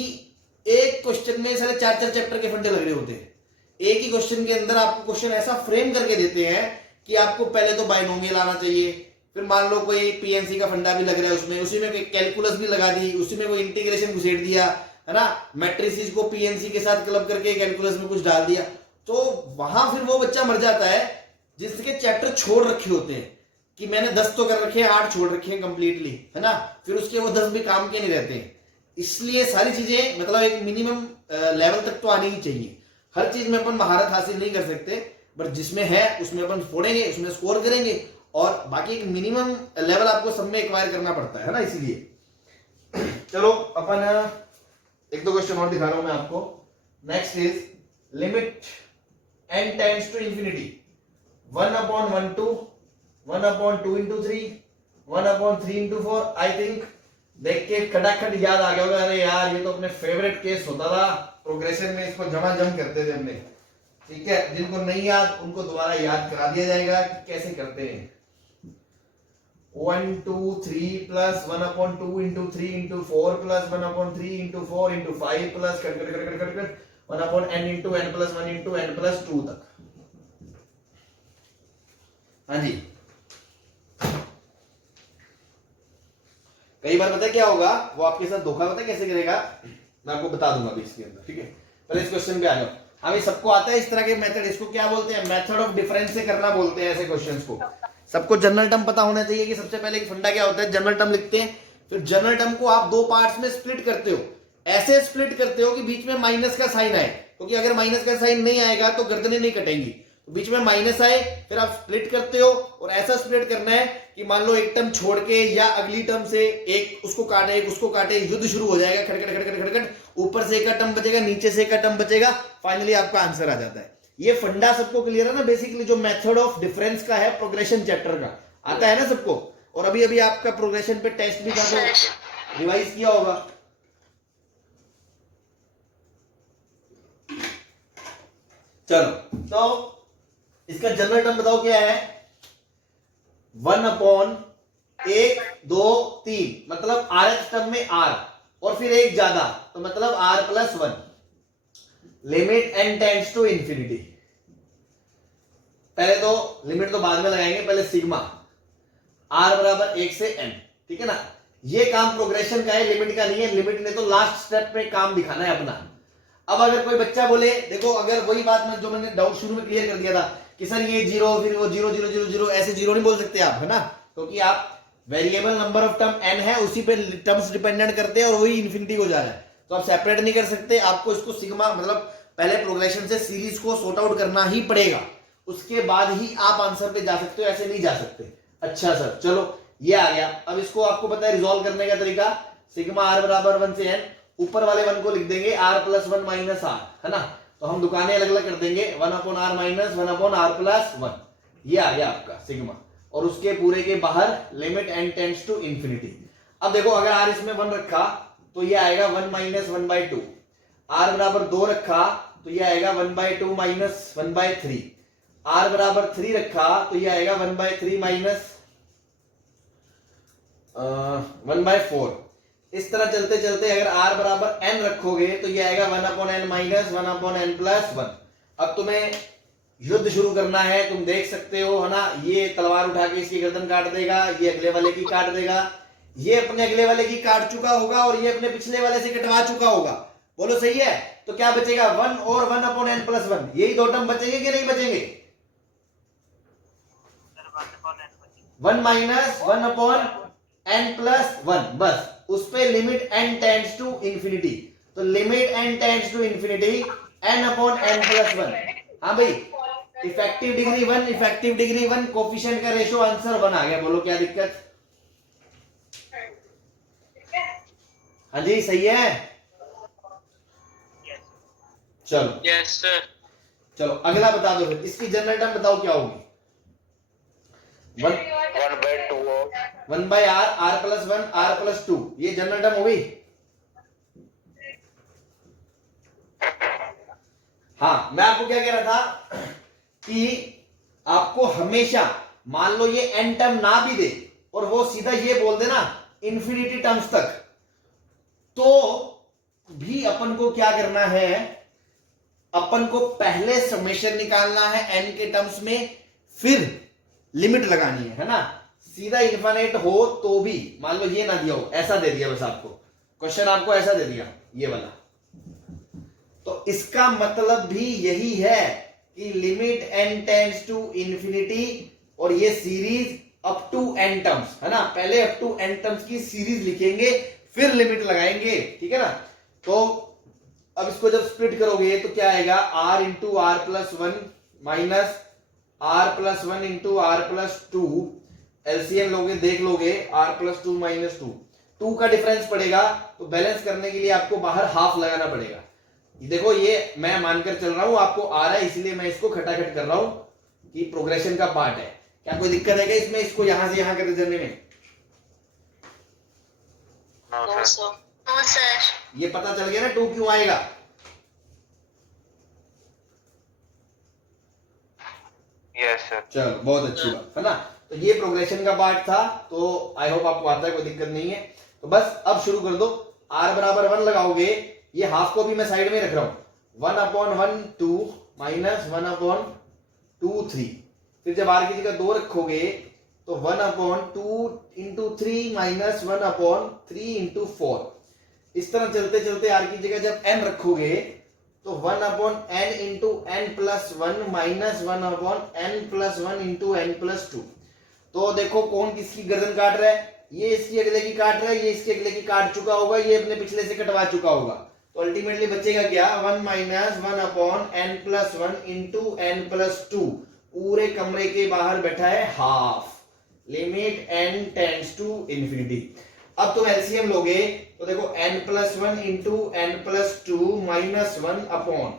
एक क्वेश्चन में सारे 4-4 चैप्टर के फंडे लग रहे होते हैं, एक ही क्वेश्चन के अंदर आपको क्वेश्चन ऐसा फ्रेम करके देते हैं कि आपको पहले तो बाइनोमियल आना चाहिए, फिर मान लो कोई पीएनसी का फंडा भी लग रहा है उसमें, उसी में कैलकुलस भी लगा दी, उसी में कोई इंटीग्रेशन घुसेड़ दिया है ना, मैट्रिसेस को पीएनसी के साथ क्लब करके कैलकुलस में कुछ डाल दिया, तो वहां फिर वो बच्चा मर जाता है जिसके चैप्टर छोड़ रखे होते हैं कि मैंने 10 तो कर रखे हैं, 8 छोड़ रखे हैं कंप्लीटली है ना, फिर उसके वो 10 भी काम के नहीं रहते हैं। इसलिए सारी चीजें मतलब एक मिनिमम लेवल तक तो आनी ही चाहिए। हर चीज में अपन महारत हासिल नहीं कर सकते, बट जिसमें है उसमें अपन फोड़ेंगे, उसमें स्कोर करेंगे, और बाकी एक मिनिमम लेवल आपको सब में एक्वायर करना पड़ता है ना। इसीलिए चलो अपन 1-2 क्वेश्चन और दिखा रहा हूं मैं आपको। Next is limit n tends to infinity 1/1 1/2 into 3 1/3 into 4। I think देख के खटाखट याद आ गया होगा, अरे यार ये तो अपने फेवरेट केस होता था प्रोग्रेशन में, इसको जमाजम करते थे हमने। ठीक है, जिनको नहीं याद उनको दोबारा याद करा दिया जाएगा कि कैसे करते हैं। 1 2 3 plus 1/2 into 3 into 4 plus 1/3 into 4 into 5 plus cut 1/n into n plus 1 into n plus 2 तक। हाँ जी, कई बार पता है क्या होगा, वो आपके साथ धोखा पता है कैसे करेगा, मैं आपको बता दूंगा अभी इसके अंदर। ठीक है, पहले इस क्वेश्चन पे आ जाओ। हमें सबको आता है इस तरह के मेथड, इसको क्या बोलते हैं, मेथड ऑफ डिफरेंस से करना बोलते हैं ऐसे क्वेश्चंस को। सबको जनरल टर्म पता होना चाहिए कि सबसे पहले फंडा क्या होता है, जनरल टर्म लिखते हैं, फिर जनरल टर्म को आप 2 पार्ट्स में स्प्लिट करते हो, ऐसे स्प्लिट करते हो कि बीच में माइनस का साइन आए, क्योंकि अगर माइनस का साइन नहीं आएगा तो गर्दनें नहीं कटेंगी, तो बीच में माइनस आए, फिर आप स्प्लिट करते हो, और ऐसा स्प्लिट करना है कि मान लो एक टर्म छोड़ के या अगली टर्म से एक उसको काटे एक उसको काटे, युद्ध शुरू हो जाएगा, खड़खड़ खड़खड़ खड़खड़, ऊपर से एक टर्म बचेगा, नीचे से एक टर्म बचेगा, फाइनली आपका आंसर आ जाता है। ये फंडा सबको क्लियर है ना, बेसिकली जो मेथड ऑफ डिफरेंस का है प्रोग्रेशन चैप्टर का, आता है ना सबको। और अभी अभी आपका प्रोग्रेशन पे टेस्ट भी काफी रिवाइज किया होगा। चलो, तो इसका जनरल टर्म बताओ क्या है, 1/1 2 3, मतलब rth टर्म में r और फिर एक ज्यादा, तो मतलब r+1। Limit n tends to infinity, पहले तो लिमिट तो बाद में लगाएंगे, पहले सिग्मा r बराबर 1 से n। ठीक है ना, ये काम प्रोग्रेशन का है, लिमिट का नहीं है। लिमिट ने तो लास्ट स्टेप में काम दिखाना है अपना। अब अगर कोई बच्चा बोले, देखो अगर वही बात में जो मैंने डाउट शुरू में क्लियर कर दिया था कि सर ये 0 फिर वो 0 0 0 0 ऐसे 0 नहीं बोल सकते आप, है ना, क्योंकि आप variable number of term n है, उसी पे टर्म्स डिपेंडेंट करते हैं और वही इन्फिनिटी को जा रहा है, तो आप सेपरेट नहीं कर सकते, आपको इसको सिग्मा मतलब पहले प्रोग्रेशन से सीरीज को सॉर्ट आउट करना ही पड़ेगा, उसके बाद ही आप आंसर पे जा सकते हो, ऐसे नहीं जा सकते। अच्छा सर चलो ये आ गया। अब इसको आपको पता है रिजॉल्व करने का तरीका, सिग्मा r बराबर 1 से n, ऊपर वाले 1 को लिख देंगे r प्लस 1 माइनस r, है ना, तो हम दुकानें अलग अलग कर देंगे, 1 upon r minus 1 upon r plus 1, ये आ गया आपका सिग्मा, और उसके पूरे के बाहर limit n tends to infinity. अब देखो अगर r इसमें 1 रखा तो ये आएगा 1 माइनस 1/2, r बराबर 2 रखा तो ये आएगा 1/2 माइनस 1/3, r बराबर 3 रखा तो ये आएगा 1/3 माइनस 1/4। इस तरह चलते चलते अगर r बराबर n रखोगे तो ये आएगा 1 upon n minus 1 upon n plus 1। अब तुम्हें युद्ध शुरू करना है, तुम देख सकते हो, है ना, ये तलवार उठा के इसकी गर्दन काट देगा, ये अगले वाले की काट देगा, ये अपने अगले वाले की काट चुका होगा और ये अपने पिछले वाले से कटवा चुका होगा, बोलो सही है, तो क्या बचेगा 1 और 1 अपॉन n प्लस 1, यही दो टर्म बचेंगे कि नहीं बचेंगे? 1 माइनस 1 अपॉन n प्लस 1, बस उस पे limit n tends to infinity, तो limit n tends to infinity n upon n plus 1। हाँ भाई, effective degree 1, effective degree 1, coefficient का रेशो आंसर 1 आ गया, बोलो क्या दिक्कत? हाँ जी सही है, चलो यस सर। चलो अगला बता दो फिर, इसकी जनरल टर्म बताओ क्या होगी? 1 by r, r plus 1, r plus 2, ये जनरल टर्म हो गई। हाँ मैं आपको क्या कह रहा था कि आपको हमेशा मान लो ये n टर्म ना भी दे और वो सीधा ये बोल देना इंफिनिटी टर्म्स तक, तो भी अपन को क्या करना है, अपन को पहले समेशन निकालना है n के टर्म्स में, फिर लिमिट लगानी है ना, सीधा इन्फिनिट हो तो भी, मान लो ये ना दिया हो, ऐसा दे दिया बस आपको क्वेश्चन, आपको ऐसा दे दिया ये वाला, तो इसका मतलब भी यही है कि limit n tends to infinity, और ये series up to n terms, है ना, पहले अप टू n टर्म्स की सीरीज लिखेंगे फिर लिमिट लगाएंगे, ठीक है ना। तो अब इसको जब स्प्लिट करोगे तो क्या आएगा, r into r plus 1 minus r plus 1 into r plus 2, LCM लोगे देख लोगे, r प्लस 2 माइनस 2 का डिफरेंस पड़ेगा, तो बैलेंस करने के लिए आपको बाहर हाफ लगाना पड़ेगा। देखो ये मैं मानकर चल रहा हूं आपको आ रहा है, इसलिए मैं इसको खटाखट कर रहा हूं कि प्रोग्रेशन का पार्ट है, क्या कोई दिक्कत है क्या इसमें, इसको यहां से यहां करते जाने में? No sir. No sir. ये पता चल गया ना 2 क्यों आएगा? Yes sir. चलो बहुत अच्छी बात है ना, तो ये प्रोग्रेशन का पार्ट था, तो आई होप आपको आता है, कोई दिक्कत नहीं है। तो बस अब शुरू कर दो, r बराबर 1 लगाओगे, ये हाफ को भी मैं साइड में रख रहा हूं, 1 अपॉन 1 2 माइनस 1 अपॉन 2 3, फिर जब r की जगह 2 रखोगे तो 1 upon 2 into 3 minus 1 upon 3 into 4, इस तरह चलते चलते r की जगह जब n रखोगे तो 1 upon n into n plus 1 minus 1 upon n plus 1 into n plus 2। तो देखो कौन किसकी गर्दन काट रहा है, ये इसकी अगले की काट रहा है, ये इसके अगले की काट चुका होगा, ये अपने पिछले से कटवा चुका होगा, तो अल्टीमेटली बचेगा क्या, 1 minus 1 upon n plus 1 into n plus 2, पूरे कमरे के बाहर बैठा है half, limit n tends to infinity. अब तुम एलसीएम लोगे तो देखो n plus 1 into n plus 2 minus 1 upon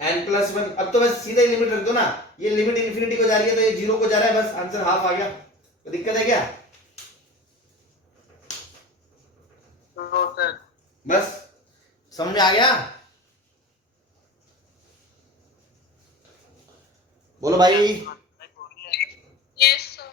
n plus 1, अब तो बस सीधा ही लिमिट रख दो ना, ये लिमिट इंफिनिटी को जा रही है तो ये 0 को जा रहा है, बस आंसर हाफ आ गया, तो दिक्कत है क्या? No sir. बस समझ में आ गया? बोलो भाई। Yes sir.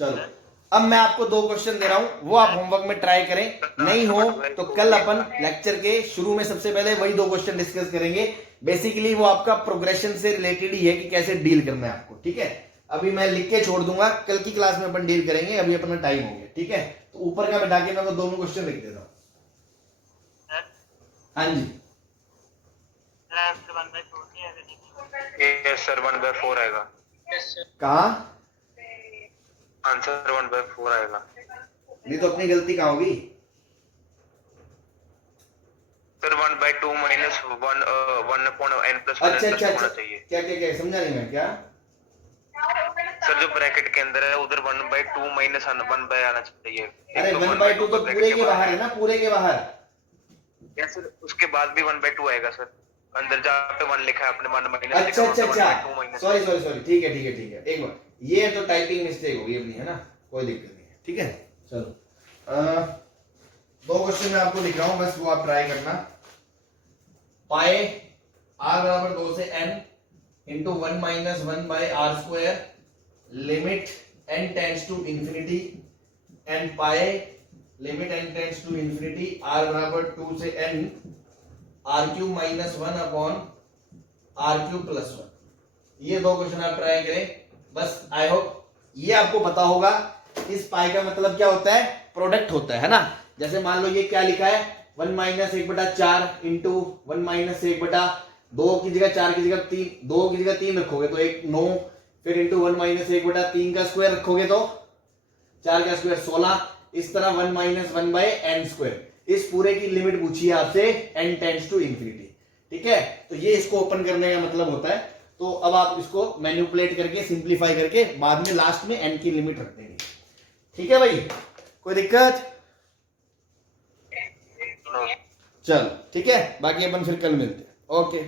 चलो अब मैं आपको 2 क्वेश्चन दे रहा हूं, वो आप होमवर्क में ट्राई करें, नहीं हो तो कल अपन लेक्चर के शुरू में सबसे पहले वही 2 क्वेश्चन डिस्कस करेंगे। बेसिकली वो आपका प्रोग्रेशन से रिलेटेड ही है कि कैसे डील करना है आपको, ठीक है। अभी मैं लिख के छोड़ दूंगा, कल की क्लास में अपन डील करेंगे, अभी अपना टाइम हो गया, ठीक है। तो ऊपर का बैठा के मैं वो दोनों क्वेश्चन लिख देता हूँ। हाँ जी यस सर, 1/4 आएगा। कहा आंसर 1/4 आएगा नहीं तो अपनी गलती कहाँ होगी? सर। 1/2 माइनस 1/n+1 अच्छा अच्छा होना अच्छा, चाहिए क्या क्या क्या समझा नहीं मैं क्या? सर। जो ब्रैकेट के अंदर है उधर 1/2 माइनस 1 आना चाहिए। अरे तो 1/2 तो ब्रैकेट पूरे के बाहर है। है ना, पूरे के बाहर। या सर उसके बाद भी 1/2 आएगा सर। अंदर जहाँ पे 1 लिखा है आपने 1 माइनस अच्छा लिखा अच्छा है, अच्छा, 1/2 माइनस। सॉरी सॉरी सॉरी, ठीक है ठीक है ठीक है, एक बार ये तो टाइपिंग मिस्टेक होगी अपनी, है ना, कोई दिक्कत नहीं है, ठीक है। चलो दो क्वेश्चन मैं आपको लिख रहा हूं, बस वो आप ट्राई करना। पाए r बराबर 2 से n इंटू 1 minus 1/r² limit n tends to infinity and पाए limit n tends to infinity r बराबर 2 से n r³ minus 1 upon r³ plus 1। ये दो क्वेश्चन आप ट्राई करें। बस आई होप ये आपको पता होगा इस पाई का मतलब क्या होता है, प्रोडक्ट होता है ना। जैसे मान लो ये क्या लिखा है, 1 माइनस 1/4 इंटू 1 माइनस 1/2 की जगह 4 की जगह 3, 2 की जगह 3 रखोगे तो 1 9, फिर इंटू 1 माइनस 1/3 का स्क्वायर रखोगे तो 4 का स्क्वायर 16। इस तरह 1 माइनस 1/n²। इस पूरे की लिमिट पूछी है आपसे n टेंड्स टू इंफिनिटी, ठीक है। तो ये इसको ओपन करने का मतलब होता है। तो अब आप इसको मैनिपुलेट करके सिंप्लीफाई करके बाद में लास्ट में n की लिमिट रख देंगे, ठीक है भाई, कोई दिक्कत? चलो ठीक है, बाकी अपन फिर कल मिलते हैं, ओके।